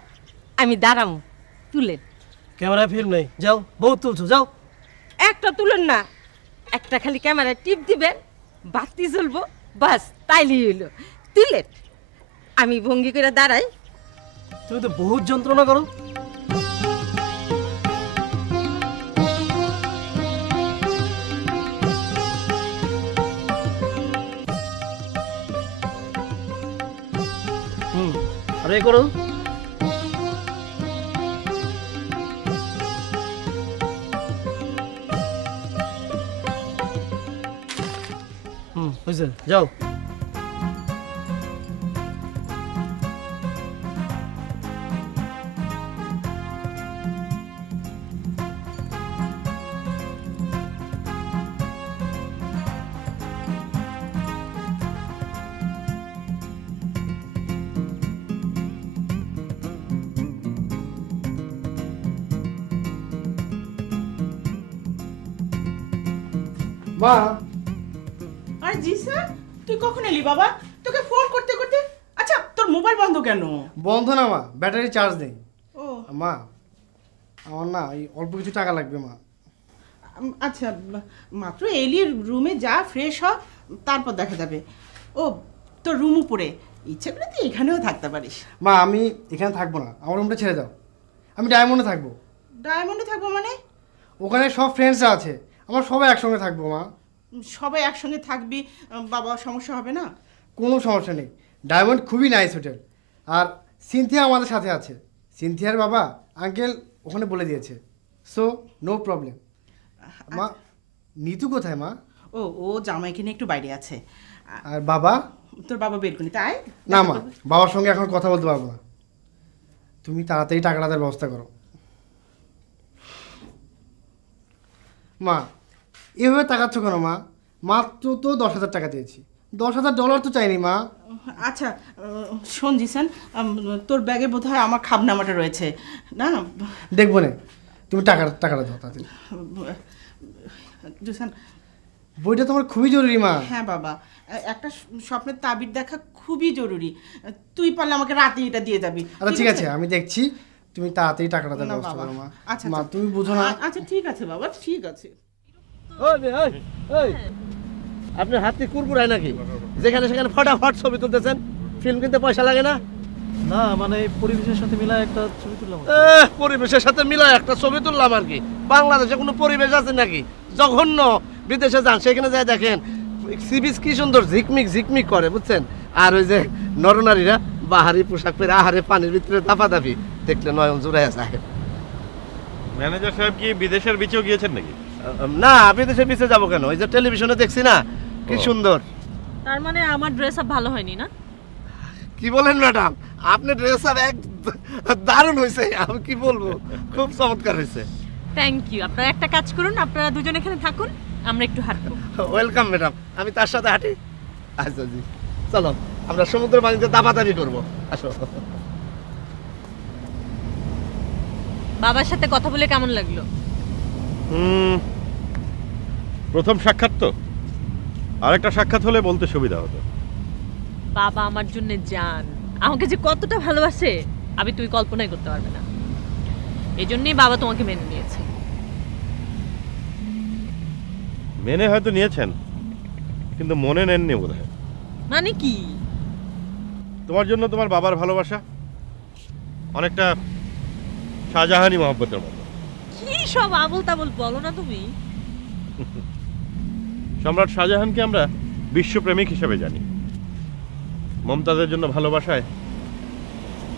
আমি দাঁড়ামু, তুলেন। ক্যামেরায় ফিল্ম নেই, যাও, বহুত তুলছো, যাও। একটা তুলেন না, একটা খালি ক্যামেরায় টিপ দিবেন, বাতি জ্বলবো, বাস তাইলেই হইল। তুলেন, আমি ভঙ্গি করে দাঁড়াই। তুমি তো বহুত যন্ত্রণা করো। আরে করো। হয়েছে, যাও। মা আরে জি স্যার, তুই কখন এলি বাবা? তোকে ফোন করতে করতে, আচ্ছা তোর মোবাইল বন্ধ কেন? বন্ধ না মা, ব্যাটারি চার্জ নেই। ও মা আমার না এই অল্প কিছু টাকা লাগবে মা। আচ্ছা, মাত্র এলি, রুমে যা, ফ্রেশ হ, তারপর দেখা যাবে। ও তোর রুম উপরে, ইচ্ছে করে তুই এখানেও থাকতে পারিস। মা আমি এখানে থাকবো না, আমার রুমটা ছেড়ে দাও, আমি ডায়মন্ডে থাকবো। ডায়মন্ডে থাকবো মানে? ওখানে সব ফ্রেন্ডসরা আছে, আমার সবাই একসঙ্গে থাকবো মা। সবাই একসঙ্গে থাকবি, বাবা সমস্যা হবে না? কোনো সমস্যা নেই, ডায়মন্ড খুবই নাইস হোটেল। আর সিনথিয়া আমাদের সাথে আছে, সিনথিয়ার বাবা আঙ্কেল ওখানে বলে দিয়েছে, সো নো প্রবলেম। মা নিতু কোথায় মা? ও ও জামাইকে নিয়ে একটু বাইরে আছে। আর বাবা? তোর বাবা বেলকুনি, তাই না মা, বাবার সঙ্গে এখন কথা বলতে পারবো না, তুমি তাড়াতাড়ি টাকাটা দেওয়ার ব্যবস্থা করো। মা এভাবে তাকাচ্ছ কেন মা? মাত্র তো 10,000 টাকা দিয়েছি, $10,000 তো চাইনি মা। আচ্ছা শোন জিসান, তোর ব্যাগে বোধহয় আমার খাবনামাটা রয়েছে না? দেখবো না, তুমি টাকাটা দাও তাড়াতাড়ি। জিসান, বইটা তোমার খুবই জরুরি মা। হ্যাঁ বাবা, একটা স্বপ্নের তাবির দেখা খুবই জরুরি, তুই পারলে আমাকে রাতে এটা দিয়ে যাবি। আচ্ছা ঠিক আছে, আমি দেখছি, তুমি তাড়াতাড়ি টাকাটা দেওয়ার না ব্যবস্থা বাবা, করো মা। আচ্ছা মা আচ্ছা। তুমি বুঝো না। আচ্ছা ঠিক আছে বাবা, ঠিক আছে। আপনার হাতে কুরকুরায় নাকি? যেখানে সেখানে ফটাফট ছবি তুলতেছেন, ফিল্ম কিনতে পয়সা লাগে না? না মানে পরিবেশের সাথে মিলায় একটা ছবি তুললাম। পরিবেশের সাথে মিলায় একটা ছবি তুললাম আর কি। বাংলাদেশে কোনো পরিবেশ আছে নাকি? জঘন্য। বিদেশে যান, সেখানে যায় দেখেন সি বিচ কি সুন্দর ঝিকমিক ঝিকমিক করে, বুঝছেন? আর ওই যে নরনারীরা বাহারি পোশাক পরে আহারে পানির ভিতরে দাপাদাপি, দেখলে নয়ন জুড়াইয়া যায়। ম্যানেজার সাহেব কি বিদেশের বিচেও গিয়েছেন নাকি? না, বিদেশে পিছে যাবো কেন? ওই যে টেলিভিশনে দেখছি না কি সুন্দর। তার মানে আমার ড্রেস আপ ভালো হয়নি না? কি বলেন ম্যাডাম, আপনি ড্রেস আপ এক দারুণ হয়েছে, আমি কি বলবো, খুব চমৎকার হয়েছে। Thank you. আপনারা একটা কাজ করুন, আপনারা দুজন এখানে থাকুন, আমরা একটু হাঁটবো। ওয়েলকাম ম্যাডাম, আমি তার সাথে হাঁটি। আচ্ছা জি, চলো আমরা সমুদ্রের পানিতে দাপাদাপি করবো, আসো। বাবার সাথে কথা বলে কেমন লাগলো? প্রথম সাক্ষাৎ তো, আরেকটা সাক্ষাৎ হলে বলতে সুবিধা হতো। বাবা আমার জন্য জান, আমাকে যে কতটা ভালোবাসে আমি তুই কল্পনাই করতে পারবে না। এই জন্যই বাবা তোমাকে মেনে নিয়েছে। মেনে হয়তো নিয়েছেন, কিন্তু মনে নেননি বোধহয়। মানে কি? তোমার জন্য তোমার বাবার ভালোবাসা অনেকটা শাহজাহানি মহব্বতের মতো। কি সব আবল তাবল বলো না তুমি। সম্রাট শাহজাহানকে আমরা বিশ্বপ্রেমিক হিসেবে জানি। মমতাজের জন্য ভালোবাসায়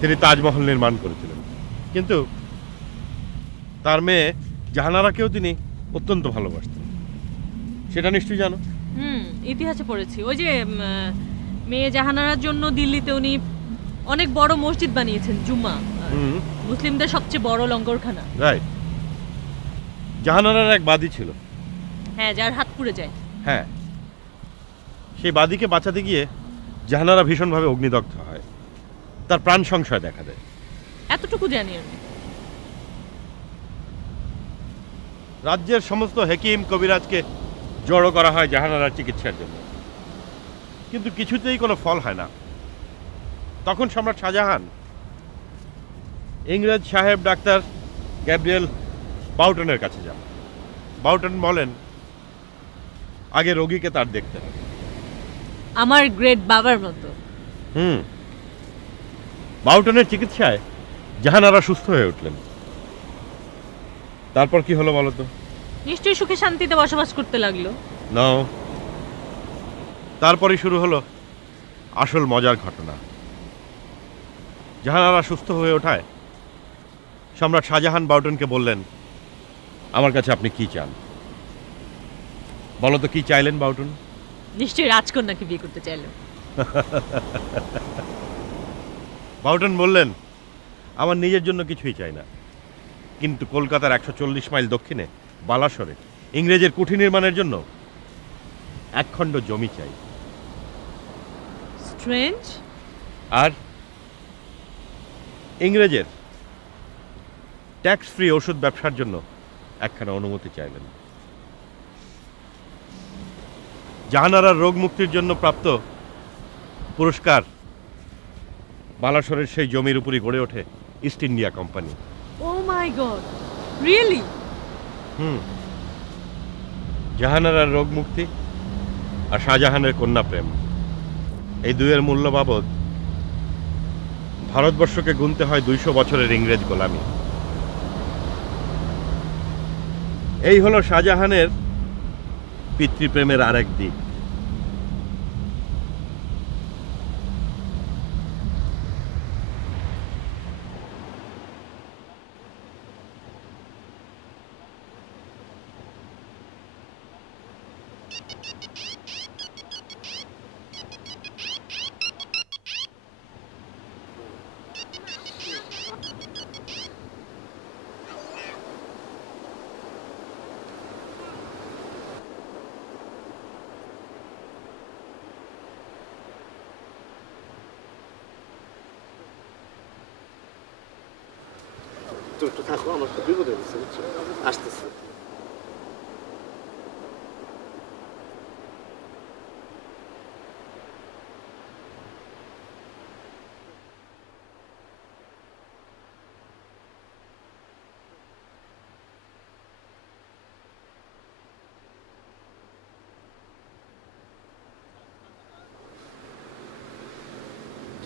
তিনি তাজমহল নির্মাণ করেছিলেন, কিন্তু তার মেয়ে জাহানারাকেও তিনি অত্যন্ত ভালোবাসতেন। সেটা নিশ্চয়ই জানো। ইতিহাসে পড়েছি। ওই যে মেয়ে জাহানারার জন্য দিল্লিতে উনি অনেক বড় মসজিদ বানিয়েছেন, জুম্মা, মুসলিমদের সবচেয়ে বড় লঙ্গরখানা। রাইট। জাহানারার এক বাদী ছিল, হ্যাঁ, যার হাত পুড়ে যায়। হ্যাঁ, সেই বাদীকে বাঁচাতে গিয়ে জাহানারা ভীষণভাবে অগ্নিদগ্ধ হয়, তার প্রাণ সংশয় দেখা দেয়। এতটুকু জানি আমি। রাজ্যের সমস্ত হেকিম কবিরাজকে জড়ো করা হয় জাহানারার চিকিৎসার জন্য, কিন্তু কিছুতেই কোনো ফল হয় না। তখন সম্রাট শাহজাহান ইংরেজ সাহেব ডাক্তার গ্যাব্রিয়েল বাউটনের কাছে যান। বাউটন বলেন আগে রোগীকে তার দেখতে হবে। আমার গ্রেট বাবার মতো। বাউটনের চিকিৎসায় জাহানারা সুস্থ হয়ে উঠলেন। তারপর কি হলো বলো তো? নিশ্চয়ই সুখে শান্তিতে বসবাস করতে লাগলো। না, তারপরই শুরু হলো আসল মজার ঘটনা। জাহানারা সুস্থ হয়ে ওঠায় সম্রাট শাহজাহান বাউটনকে বললেন, আমার কাছে আপনি কি চান? বলো তো কি চাইলেন বাউটন? নিশ্চয়ই রাজকন্যাকে বিয়ে করতে চাইলেন। বাউটন বললেন, আমার নিজের জন্য কিছুই চাই না, কিন্তু কলকাতার 140 মাইল দক্ষিণে বালাসরে ইংরেজের কুঠি নির্মাণের জন্য 1 খণ্ড জমি চাই। স্ট্রেঞ্জ। আর ইংরেজের ট্যাক্স ফ্রি ওষুধ ব্যবসার জন্য একখানা অনুমতি চাইলেন। জাহানারার রোগ মুক্তির জন্য প্রাপ্ত পুরস্কার বালাসরের সেই জমির উপরই গড়ে ওঠে ইস্ট ইন্ডিয়া কোম্পানি। ও মাই গড, রিয়েলি? জাহানারার রোগ মুক্তি আর শাহজাহানের কন্যা প্রেম, এই দুইয়ের মূল্য বাবদ ভারতবর্ষকে গুনতে হয় 200 বছরের ইংরেজ গোলামি। এই হলো শাহজাহানের পিতৃপ্রেমের আরেক দিক। একটু থাকো, আমার তো বিপদ হয়ে গেছে, বুঝছো? আসতেছি।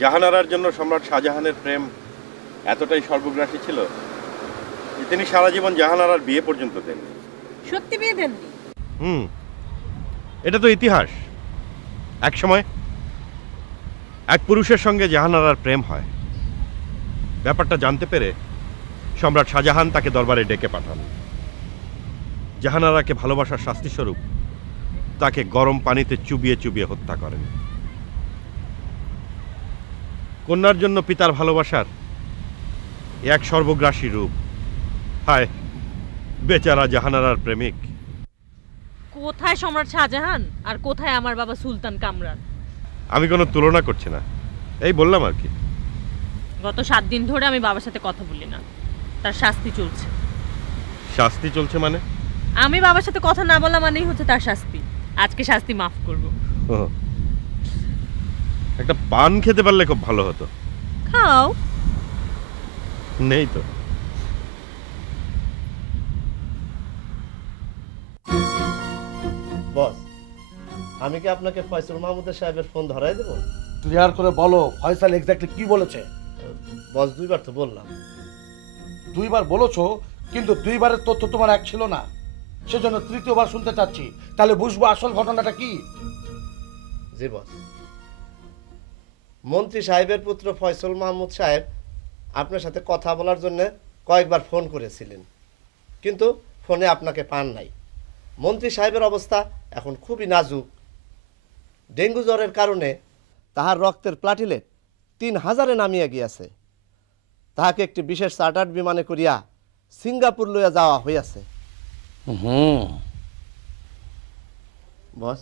জাহানারার জন্য সম্রাট শাহজাহানের প্রেম এতটাই সর্বগ্রাসী ছিল যে তিনি সারা জীবন জাহানারার বিয়ে পর্যন্ত দেন। সত্যি বিয়ে দেননি? এটা তো ইতিহাস। এক সময় এক পুরুষের সঙ্গে জাহানারার প্রেম হয়। ব্যাপারটা জানতে পেরে সম্রাট শাহজাহান তাকে দরবারে ডেকে পাঠান। জাহানারাকে ভালোবাসার শাস্তিস্বরূপ তাকে গরম পানিতে চুবিয়ে চুবিয়ে হত্যা করেন। কন্যার জন্য পিতার ভালোবাসার এক সর্বগ্রাসী রূপ। হায় বেচারা জাহানারার প্রেমিক। কোথায় সম্রাট শাহজাহান আর কোথায় আমার বাবা সুলতান কামরান? আমি কোনো তুলনা করছি না, এই বললাম আর কি। গত 7 দিন ধরে আমি বাবার সাথে কথা বলি না, তার শাস্তি চলছে। শাস্তি চলছে মানে? আমি বাবার সাথে কথা না বলা মানেই হচ্ছে তার শাস্তি। আজকে শাস্তি মাফ করব। একটা পান খেতে পারলে খুব ভালো হতো। খাও। নেই তো। বস, আমি কি আপনাকে ফয়সাল মাহমুদের সাহেবের ফোন ধরাই দেবো? ক্লিয়ার করে বলো ফয়সাল এক্স্যাক্টলি কি বলেছে। বস, 2বার তো বললাম। 2বার বলেছো, কিন্তু 2বারের তথ্য তোমার এক ছিল না, সেজন্য 3য়বার শুনতে চাচ্ছি, তাহলে বুঝবো আসল ঘটনাটা কি। জি বস, মন্ত্রী সাহেবের পুত্র ফয়সাল মাহমুদ সাহেব আপনার সাথে কথা বলার জন্য কয়েকবার ফোন করেছিলেন, কিন্তু ফোনে আপনাকে পান নাই। মন্ত্রী সাহেবের অবস্থা এখন খুবই নাজুক। ডেঙ্গু জ্বরের কারণে তাহার রক্তের প্লাটিলেট 3000-এ নামিয়া গিয়াছে। তাহাকে একটি বিশেষ চার্টার্ড বিমানে করিয়া সিঙ্গাপুর লইয়া যাওয়া হইয়াছে। বস,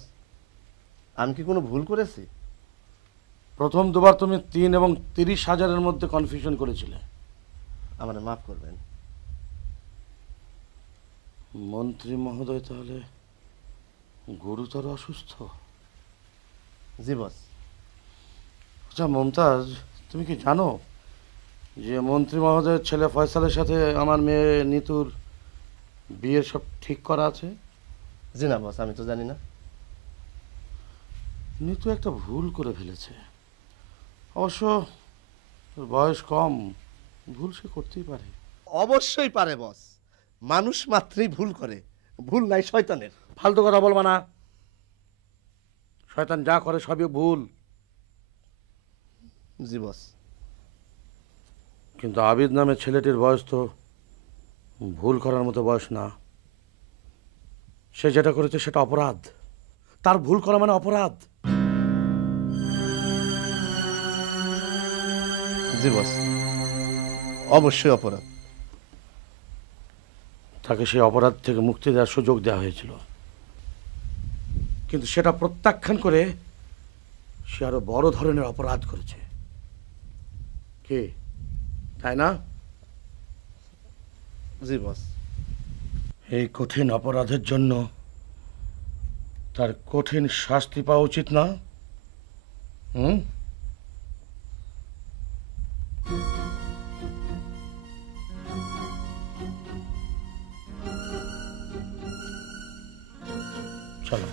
আমি কি কোনো ভুল করেছি? প্রথম 2বার তুমি 3 এবং 30,000-এর মধ্যে কনফিউশন করেছিলে। আমারে মাফ করবেন। মন্ত্রী মহোদয় তাহলে গুরুতর অসুস্থ? জি বস। আচ্ছা মমতাজ, তুমি কি জানো যে মন্ত্রী মহোদয়ের ছেলে ফয়সালের সাথে আমার মেয়ে নিতুর বিয়ের সব ঠিক করা আছে? জি না বস, আমি তো জানি না। নিতু একটা ভুল করে ফেলেছে। অবশ্য ওর বয়স কম, ভুল সে করতেই পারে। অবশ্যই পারে বস, মানুষ মাত্রই ভুল করে, ভুল নাই শয়তানের। ফালতু কথা বলবা না, শয়তান যা করে সবই ভুল। জি বস। কিন্তু আবিদ নামে ছেলেটির বয়স তো ভুল করার মতো বয়স না। সে যেটা করেছে সেটা অপরাধ, তার ভুল করা মানে অপরাধ। জি বস, অবশ্যই অপরাধ। তাকে সেই অপরাধ থেকে মুক্তি দেওয়ার সুযোগ দেওয়া হয়েছিল, কিন্তু সেটা প্রত্যাখ্যান করে সে আরো বড় ধরনের অপরাধ করেছে। কি তাই না? জি বস। এই কঠিন অপরাধের জন্য তার কঠিন শাস্তি পাওয়া উচিত না? হুম? চলো।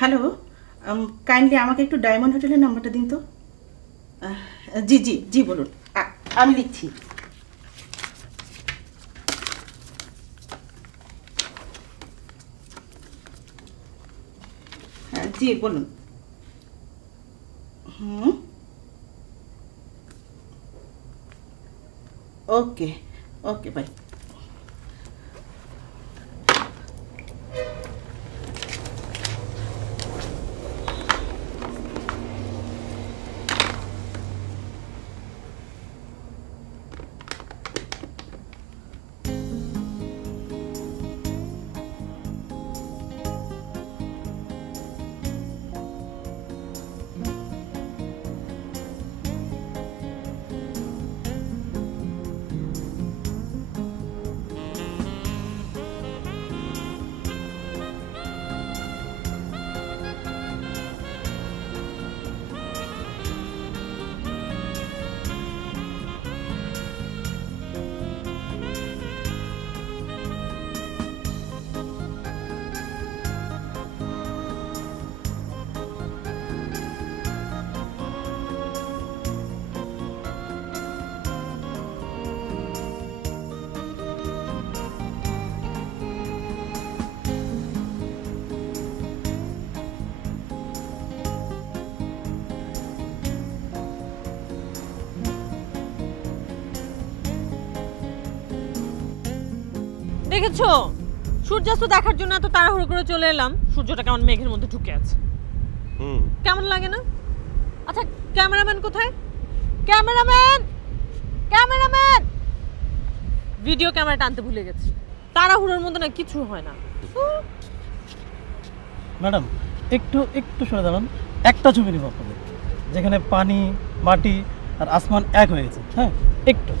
হ্যালো, কাইন্ডলি আমাকে একটু ডায়মন্ড হোটেলের নাম্বারটা দিন তো। জি জি জি বলুন, আমি লিখছি। হ্যাঁ জি বলুন। হুম, ওকে ওকে বাই। দেখেছো, সূর্যাস্ত দেখার জন্য এত তাড়াহুড়ো করে চলে এলাম, সূর্যটা কেমন মেঘের মধ্যে ঢুকে আছে। কেমন লাগে না? আচ্ছা ক্যামেরাম্যান কোথায়? Cameraman, cameraman! ভিডিও ক্যামেরাটা আনতে ভুলে গেছি। তাড়াহুড়োর মধ্যে না কিছু হয় না। ম্যাডাম একটু একটু সরে দাঁড়ান, একটা ছবি নিব আপনাদের, যেখানে পানি, মাটি আর আসমান এক হয়ে গেছে। হ্যাঁ একটু।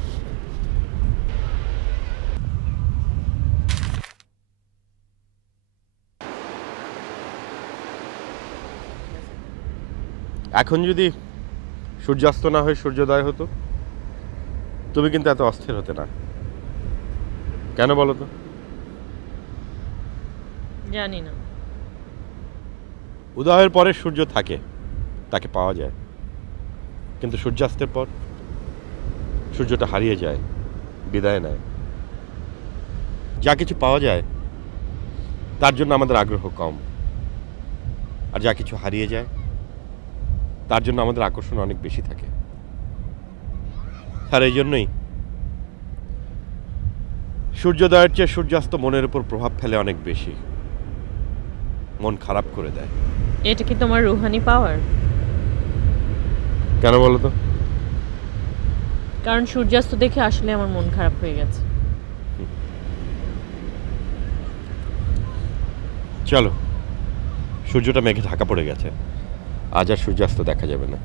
এখন যদি সূর্যাস্ত না হয়ে সূর্যোদয় হতো, তুমি কিন্তু এত অস্থির হতে না। কেন বলো তো? জানি না। উদয়ের পরে সূর্য থাকে, তাকে পাওয়া যায়, কিন্তু সূর্যাস্তের পর সূর্যটা হারিয়ে যায়, বিদায় নেয়। যা কিছু পাওয়া যায় তার জন্য আমাদের আগ্রহ কম, আর যা কিছু হারিয়ে যায় তার জন্য আমাদের আকর্ষণ অনেক বেশি থাকে। আর এই জন্যই সূর্যোদয়ের চেয়ে সূর্যাস্ত মনের উপর প্রভাব ফেলে অনেক বেশি, মন খারাপ করে দেয়। এটা কি তোমার রুহানি পাওয়ার? কেন বলো তো? কারণ সূর্যাস্ত দেখে আসলে আমার মন খারাপ হয়ে গেছে। চলো, সূর্যটা মেঘে ঢাকা পড়ে গেছে, আজ আর সূর্যাস্ত দেখা যাবে না।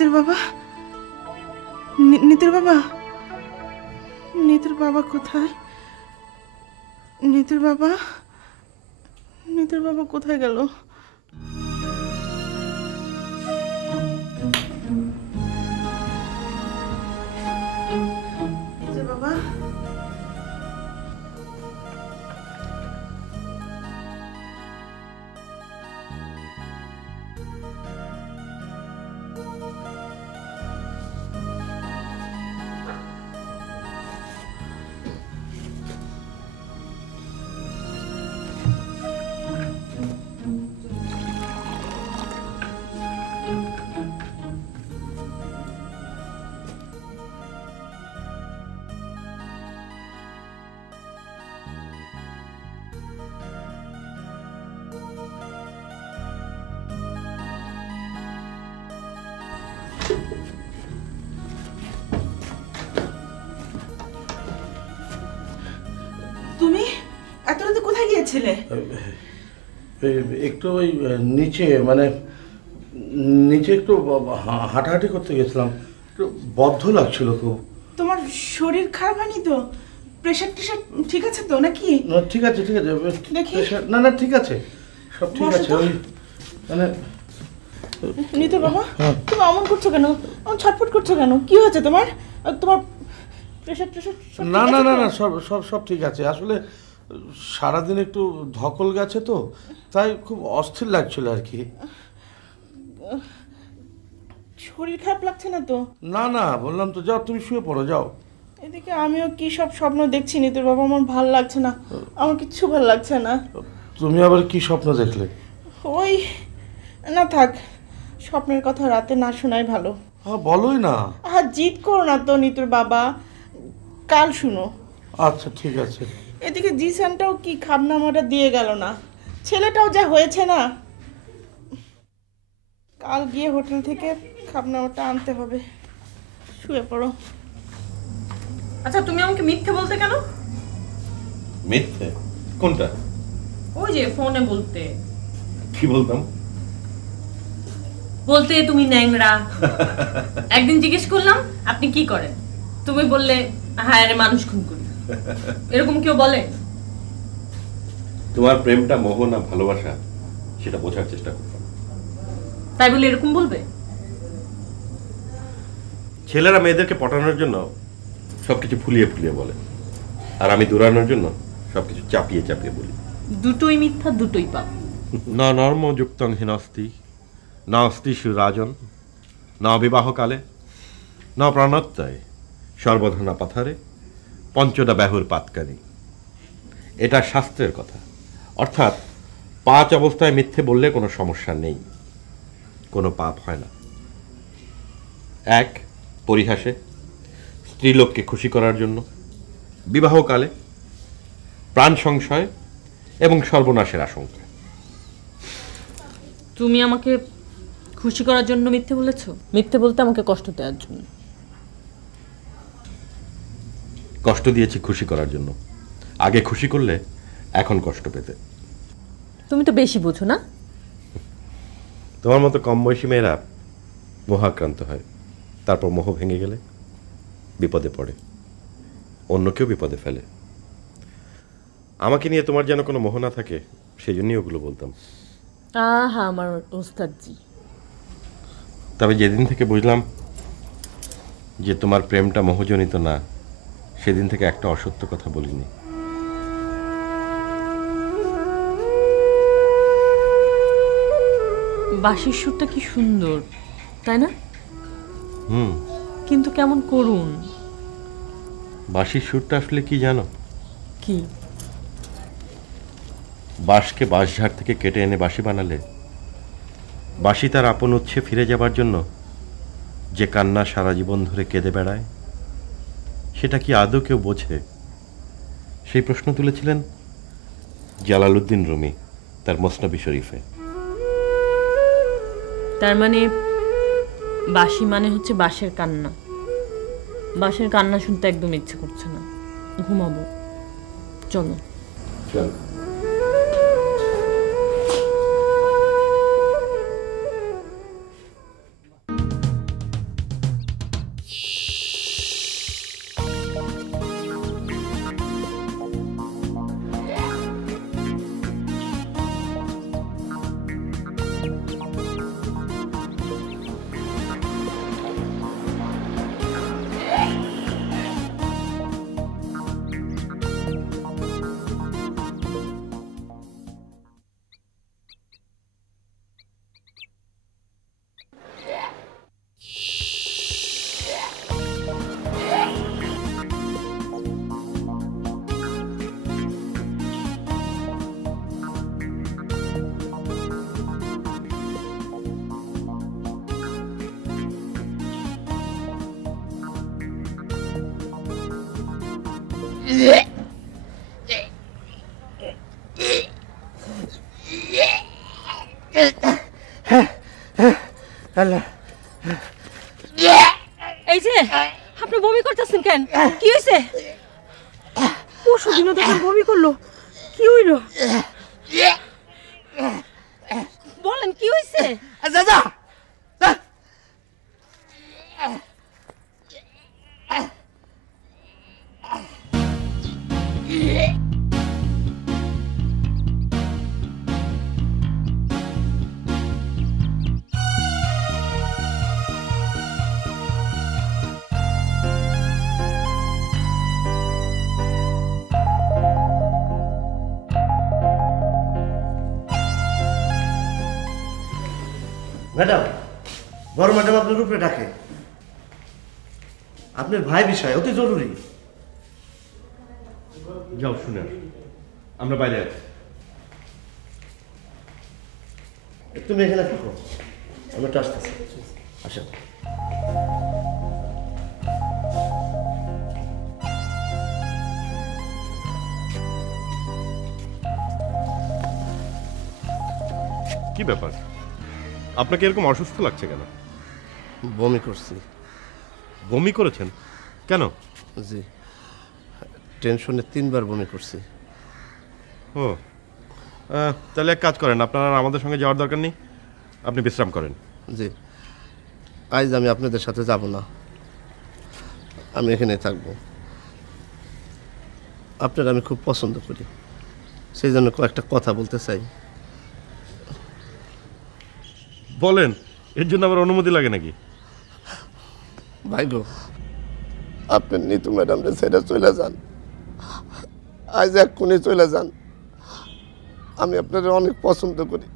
নিতুর বাবা, নিতুর বাবা, নিতুর বাবা কোথায়? নিতুর বাবা, নিতুর বাবা কোথায় গেল? নিতুর বাবা, তুমি এত রাতে কোথায় গিয়েছিলে? একটু ওই নিচে মানে নিচে একটু হাঁটাহাঁটি করতে গেছিলাম, একটু বদ্ধ লাগছিল খুব। তোমার শরীর খারাপ হয়নি তো? প্রেশার টেশার ঠিক আছে তো নাকি? না ঠিক আছে ঠিক আছে, দেখি। না না ঠিক আছে, সব ঠিক আছে। ওই মানে নিতু বাবা, তুমি অমন করছো কেন? অমন ছটফট করছো কেন? কি হয়েছে তোমার? তোমার প্রেশার টেশার? না না না না সব সব সব ঠিক আছে। আসলে সারাদিন একটু ধকল গেছে তো, তাই খুব অস্থির লাগছিল আর কি। শরীর খারাপ লাগছে না তো? না না বললাম তো, যাও তুমি শুয়ে পড়ো, যাও। এদিকে আমিও কি সব স্বপ্ন দেখছি নিতুর বাবা, আমার ভাল লাগছে না, আমার কিচ্ছু ভাল লাগছে না। তুমি আবার কি স্বপ্ন দেখলে? ওই না থাক, স্বপ্নের কথা রাতে না শোনাই ভালো। হ্যাঁ বলোই না। জিদ করো না তো নিতুর বাবা, কাল শুনো। আচ্ছা ঠিক আছে। এদিকে জিসানটাও কি খাবনামাটা দিয়ে গেল না, ছেলেটাও যা হয়েছে না। কাল গিয়ে হোটেল থেকে খাবনামাটা আনতে হবে। শুয়ে পড়ো। আচ্ছা তুমি আমাকে মিথ্যে বলতে কেন? মিথ্যে? কোনটা? ওই যে ফোনে বলতে। কি বলতাম? বলতে তুমি ন্যাংরা। একদিন জিজ্ঞেস করলাম আপনি কি করেন, তুমি বললে হায় রে মানুষ খুন করি। এরকম কেউ বলে? তোমার প্রেমটা মোহ না ভালোবাসা সেটা বোঝার চেষ্টা করতাম। তাই বলে এরকম বলবে? ছেলেরা মেয়েদেরকে পটানোর জন্য সবকিছু ফুলিয়ে ফুলিয়ে বলে, আর আমি দৌড়ানোর জন্য সবকিছু চাপিয়ে চাপিয়ে বলি। দুটোই মিথ্যা, দুটোই পাপ। ন নর্ম যুক্তং হিনস্তি, ন অস্তিষু রাজন, ন বিবাহকালে, ন প্রাণত্যয়, সর্বধনা পাথারে, পঞ্চদা ব্যাহুর পাতকানি। এটা শাস্ত্রের কথা। অর্থাৎ 5 অবস্থায় মিথ্যে বললে কোনো সমস্যা নেই, কোনো পাপ হয় না। 1 পরিহাসে, স্ত্রীলোককে খুশি করার জন্য, বিবাহকালে, প্রাণ সংশয় এবং সর্বনাশের আশঙ্কা। তুমি আমাকে খুশি করার জন্য মিথ্যে বলেছো? মিথ্যে বলতে আমাকে কষ্ট দেওয়ার জন্য? কষ্ট দিয়েছি খুশি করার জন্য। আগে খুশি করলে এখন কষ্ট পেতে। তুমি তো বেশি বোঝো না? তোমার মতো কম বয়সী মেয়েরা মোহাক্রান্ত হয়, তারপর মোহ ভেঙে গেলে বিপদে পড়ে, অন্য কেউ বিপদে ফেলে। আমাকে নিয়ে তোমার যেন কোনো মোহ না থাকে, সেই জন্যই ওগুলো বলতাম। আহা আমার ওস্তাদজি। তবে যেদিন থেকে বুঝলাম যে তোমার প্রেমটা মোহজনিত না, সেদিন থেকে একটা অসত্য কথা বলিনি। বাঁশির সুরটা কি সুন্দর, তাই না? হুম। কিন্তু কেমন করুণ। বাঁশির সুরটা আসলে কি জানো? কি? বাঁশকে বাঁশঝাড় থেকে কেটে এনে বাঁশি বানালে বাঁশি তার আপন উৎসে ফিরে যাবার জন্য যে কান্না সারা জীবন ধরে কেঁদে বেড়ায়, সেটা কি আদৌ কেউ বোঝে? সেই প্রশ্ন তুলেছিলেন জালালউদ্দিন রুমি তার মসনবি শরীফে। তার মানে বাঁশি মানে হচ্ছে বাঁশের কান্না। বাঁশের কান্না শুনতে একদম ইচ্ছে করছে না, ঘুমাবো। চলো চলো। এই যে আপনি বমি করতেছেন কেন? কি হয়েছে? পরশু দিনও তখন বমি করলো, কি হইল? বলেন কি হয়েছে? ম্যাডাম, বড় ম্যাডাম আপনার উপরে ডাকে। আপনার ভাই বিষয় অতি জরুরি। যাও শুনে আমরা বাইরে আছি। তুমি এখানে থাকো, আমি একটু আসতেছি। আসেন। কি ব্যাপার, আপনাকে এরকম অসুস্থ লাগছে কেন? বমি করছি। বমি করেছেন কেন? জি, টেনশনে 3 বার বমি করছি। ও, তাহলে এক কাজ করেন, আপনার আর আমাদের সঙ্গে যাওয়ার দরকার নেই, আপনি বিশ্রাম করেন। জি, আজ আমি আপনাদের সাথে যাব না, আমি এখানে থাকবো। আপনার আমি খুব পছন্দ করি, সেই জন্য কয়েকটা কথা বলতে চাই। বলেন, এর জন্য আবার অনুমতি লাগে নাকি? ভাই গো, আপনি নিতু ম্যাডামরে ছেড়ে চলে যান, আজ এক্ষুনি চলে যান। আমি আপনার অনেক পছন্দ করি,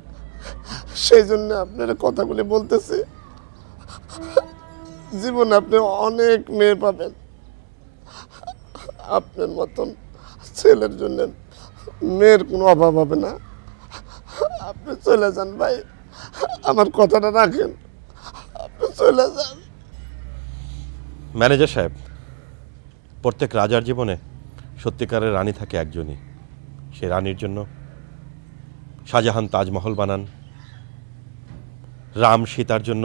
সেই জন্য আপনার কথাগুলি বলতেছি। জীবনে আপনি অনেক মেয়ে পাবেন, আপনার মতন ছেলের জন্য মেয়ের কোনো অভাব হবে না। আপনি চলে যান ভাই, আমার কথাটা রাখেন, আপনি চলে যান। ম্যানেজার সাহেব, প্রত্যেক রাজার জীবনে সত্যিকারের রানী থাকে একজনই। সে রানীর জন্য শাহজাহান তাজমহল বানান, রাম সীতার জন্য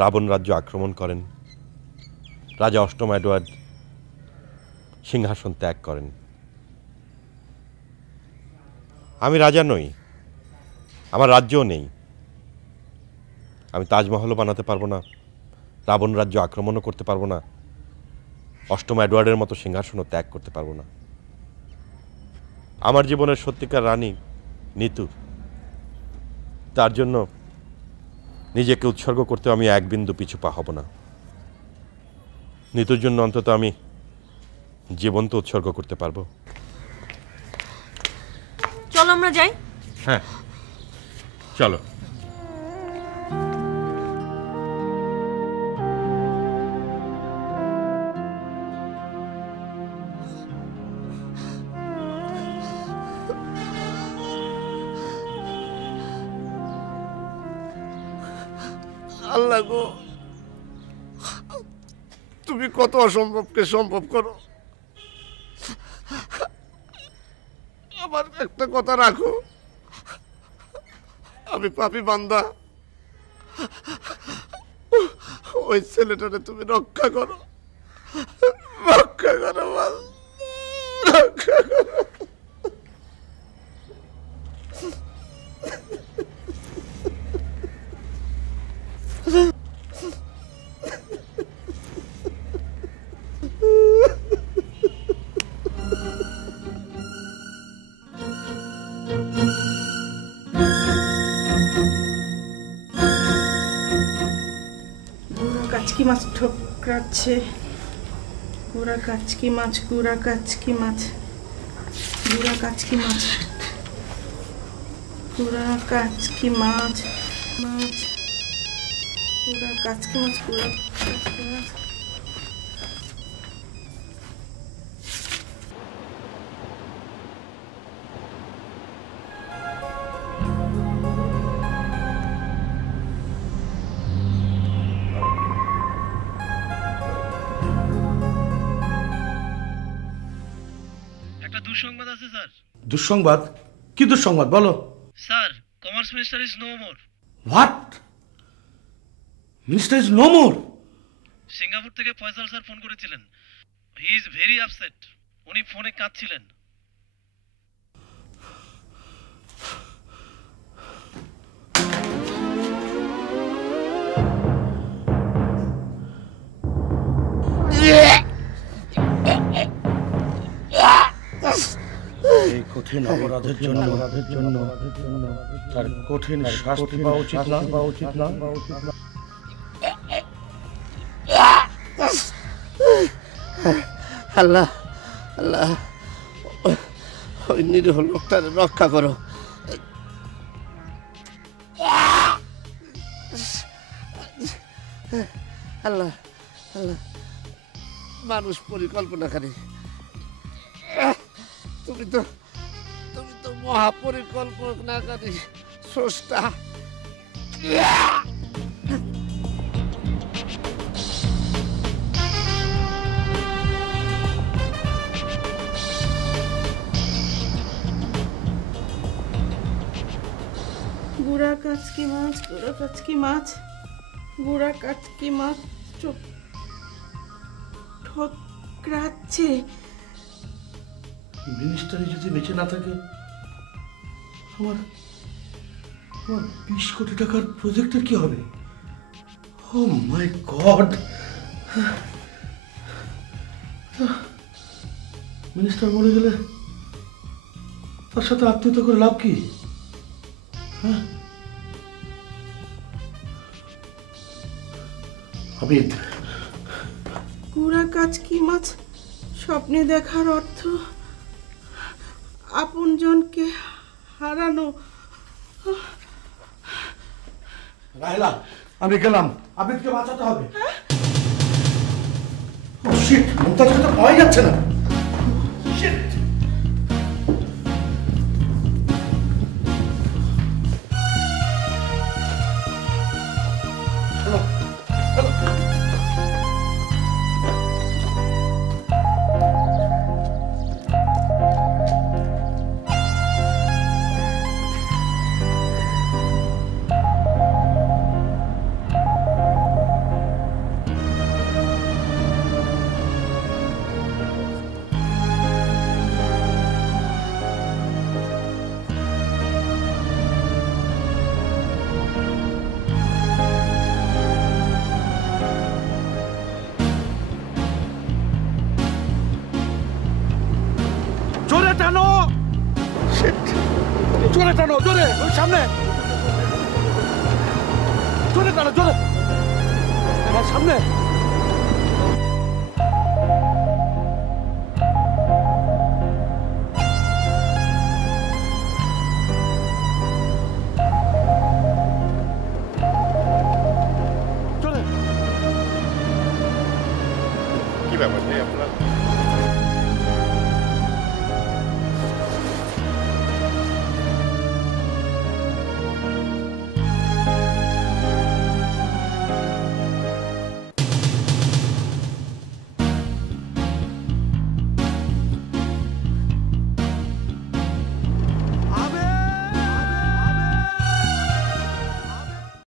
রাবণ রাজ্য আক্রমণ করেন, রাজা অষ্টম এডওয়ার্ড সিংহাসন ত্যাগ করেন। আমি রাজা নই, আমার রাজ্যও নেই, আমি তাজমহলও বানাতে পারবো না, রাবণ রাজ্য আক্রমণও করতে পারবো না, অষ্টম এডওয়ার্ডের মতো সিংহাসনও ত্যাগ করতে পারবো না। আমার জীবনের সত্যিকার রানী নিতু, তার জন্য নিজেকে উৎসর্গ করতে আমি এক বিন্দু পিছু পা হব না। নিতুর জন্য অন্তত আমি জীবন তো উৎসর্গ করতে পারবো। চলো আমরা যাই। হ্যাঁ চলো। আল্লাহ গো, তুমি কত অসম্ভবকে সম্ভব করো। আমার একটা কথা রাখো, আমি পাপী বান্দা, ওই ছেলেটারে তুমি রক্ষা করো, রক্ষা করো, রক্ষা করো। কাচকি মাছ ঠোকরাচ্ছে, গুড়া কাচকি মাছ, গুড়া কাচকি মাছ, গুড়া কাচকি মাছ, গুড়া কাচকি মাছ, মাছ, গুড়া কাচকি মাছ, গুড়া কাচকি মাছ। দুঃসংবাদ আছে স্যার। দুঃসংবাদ? কি দুঃসংবাদ বলো? Sir, commerce minister is no more. What? Minister is no more? Singapore থেকে ফয়সাল স্যার ফোন করেছিলেন। He is very upset. উনি ফোনে কাঁদছিলেন। এই কঠিন অপরাধের জন্য তার কঠিন শাস্তি পাওয়া উচিত না? আল্লাহ আল্লাহ, ওই নিরীহ লোকটার রক্ষা করো। আল্লাহ আল্লাহ, মানুষ পরিকল্পনাকারী, তুমি তো মহাপরিকল্পনাকারী স্রষ্টা। গুড়া কাচকি মাছ, গুড়া কাচকি মাছ, গুড়া কাচকি মাছ চোখ ঠোকরাচ্ছে। মিনিস্টারি যদি বেঁচে না থাকে, আমার 20 কোটি টাকার প্রজেক্টের কি হবে? ও মাই গড! মিনিস্টার মরে গেলে তার সাথে আত্মীয়তা করে লাভ কি? হ্যাঁ, আবিদ, গুড়া কাচকি মাছ স্বপ্নে দেখার অর্থ আপনজনকে হারানো। রাহেলা, আমি গেলাম। আবিদকে বাঁচাতে হবে। ও শিট, মুমতাজকে তো পাওয়াই যাচ্ছে না। শিট! জোরে টানো, জোরে টানো, জোরে, ওই সামনে, জোরে টানো, জোরে, সামনে।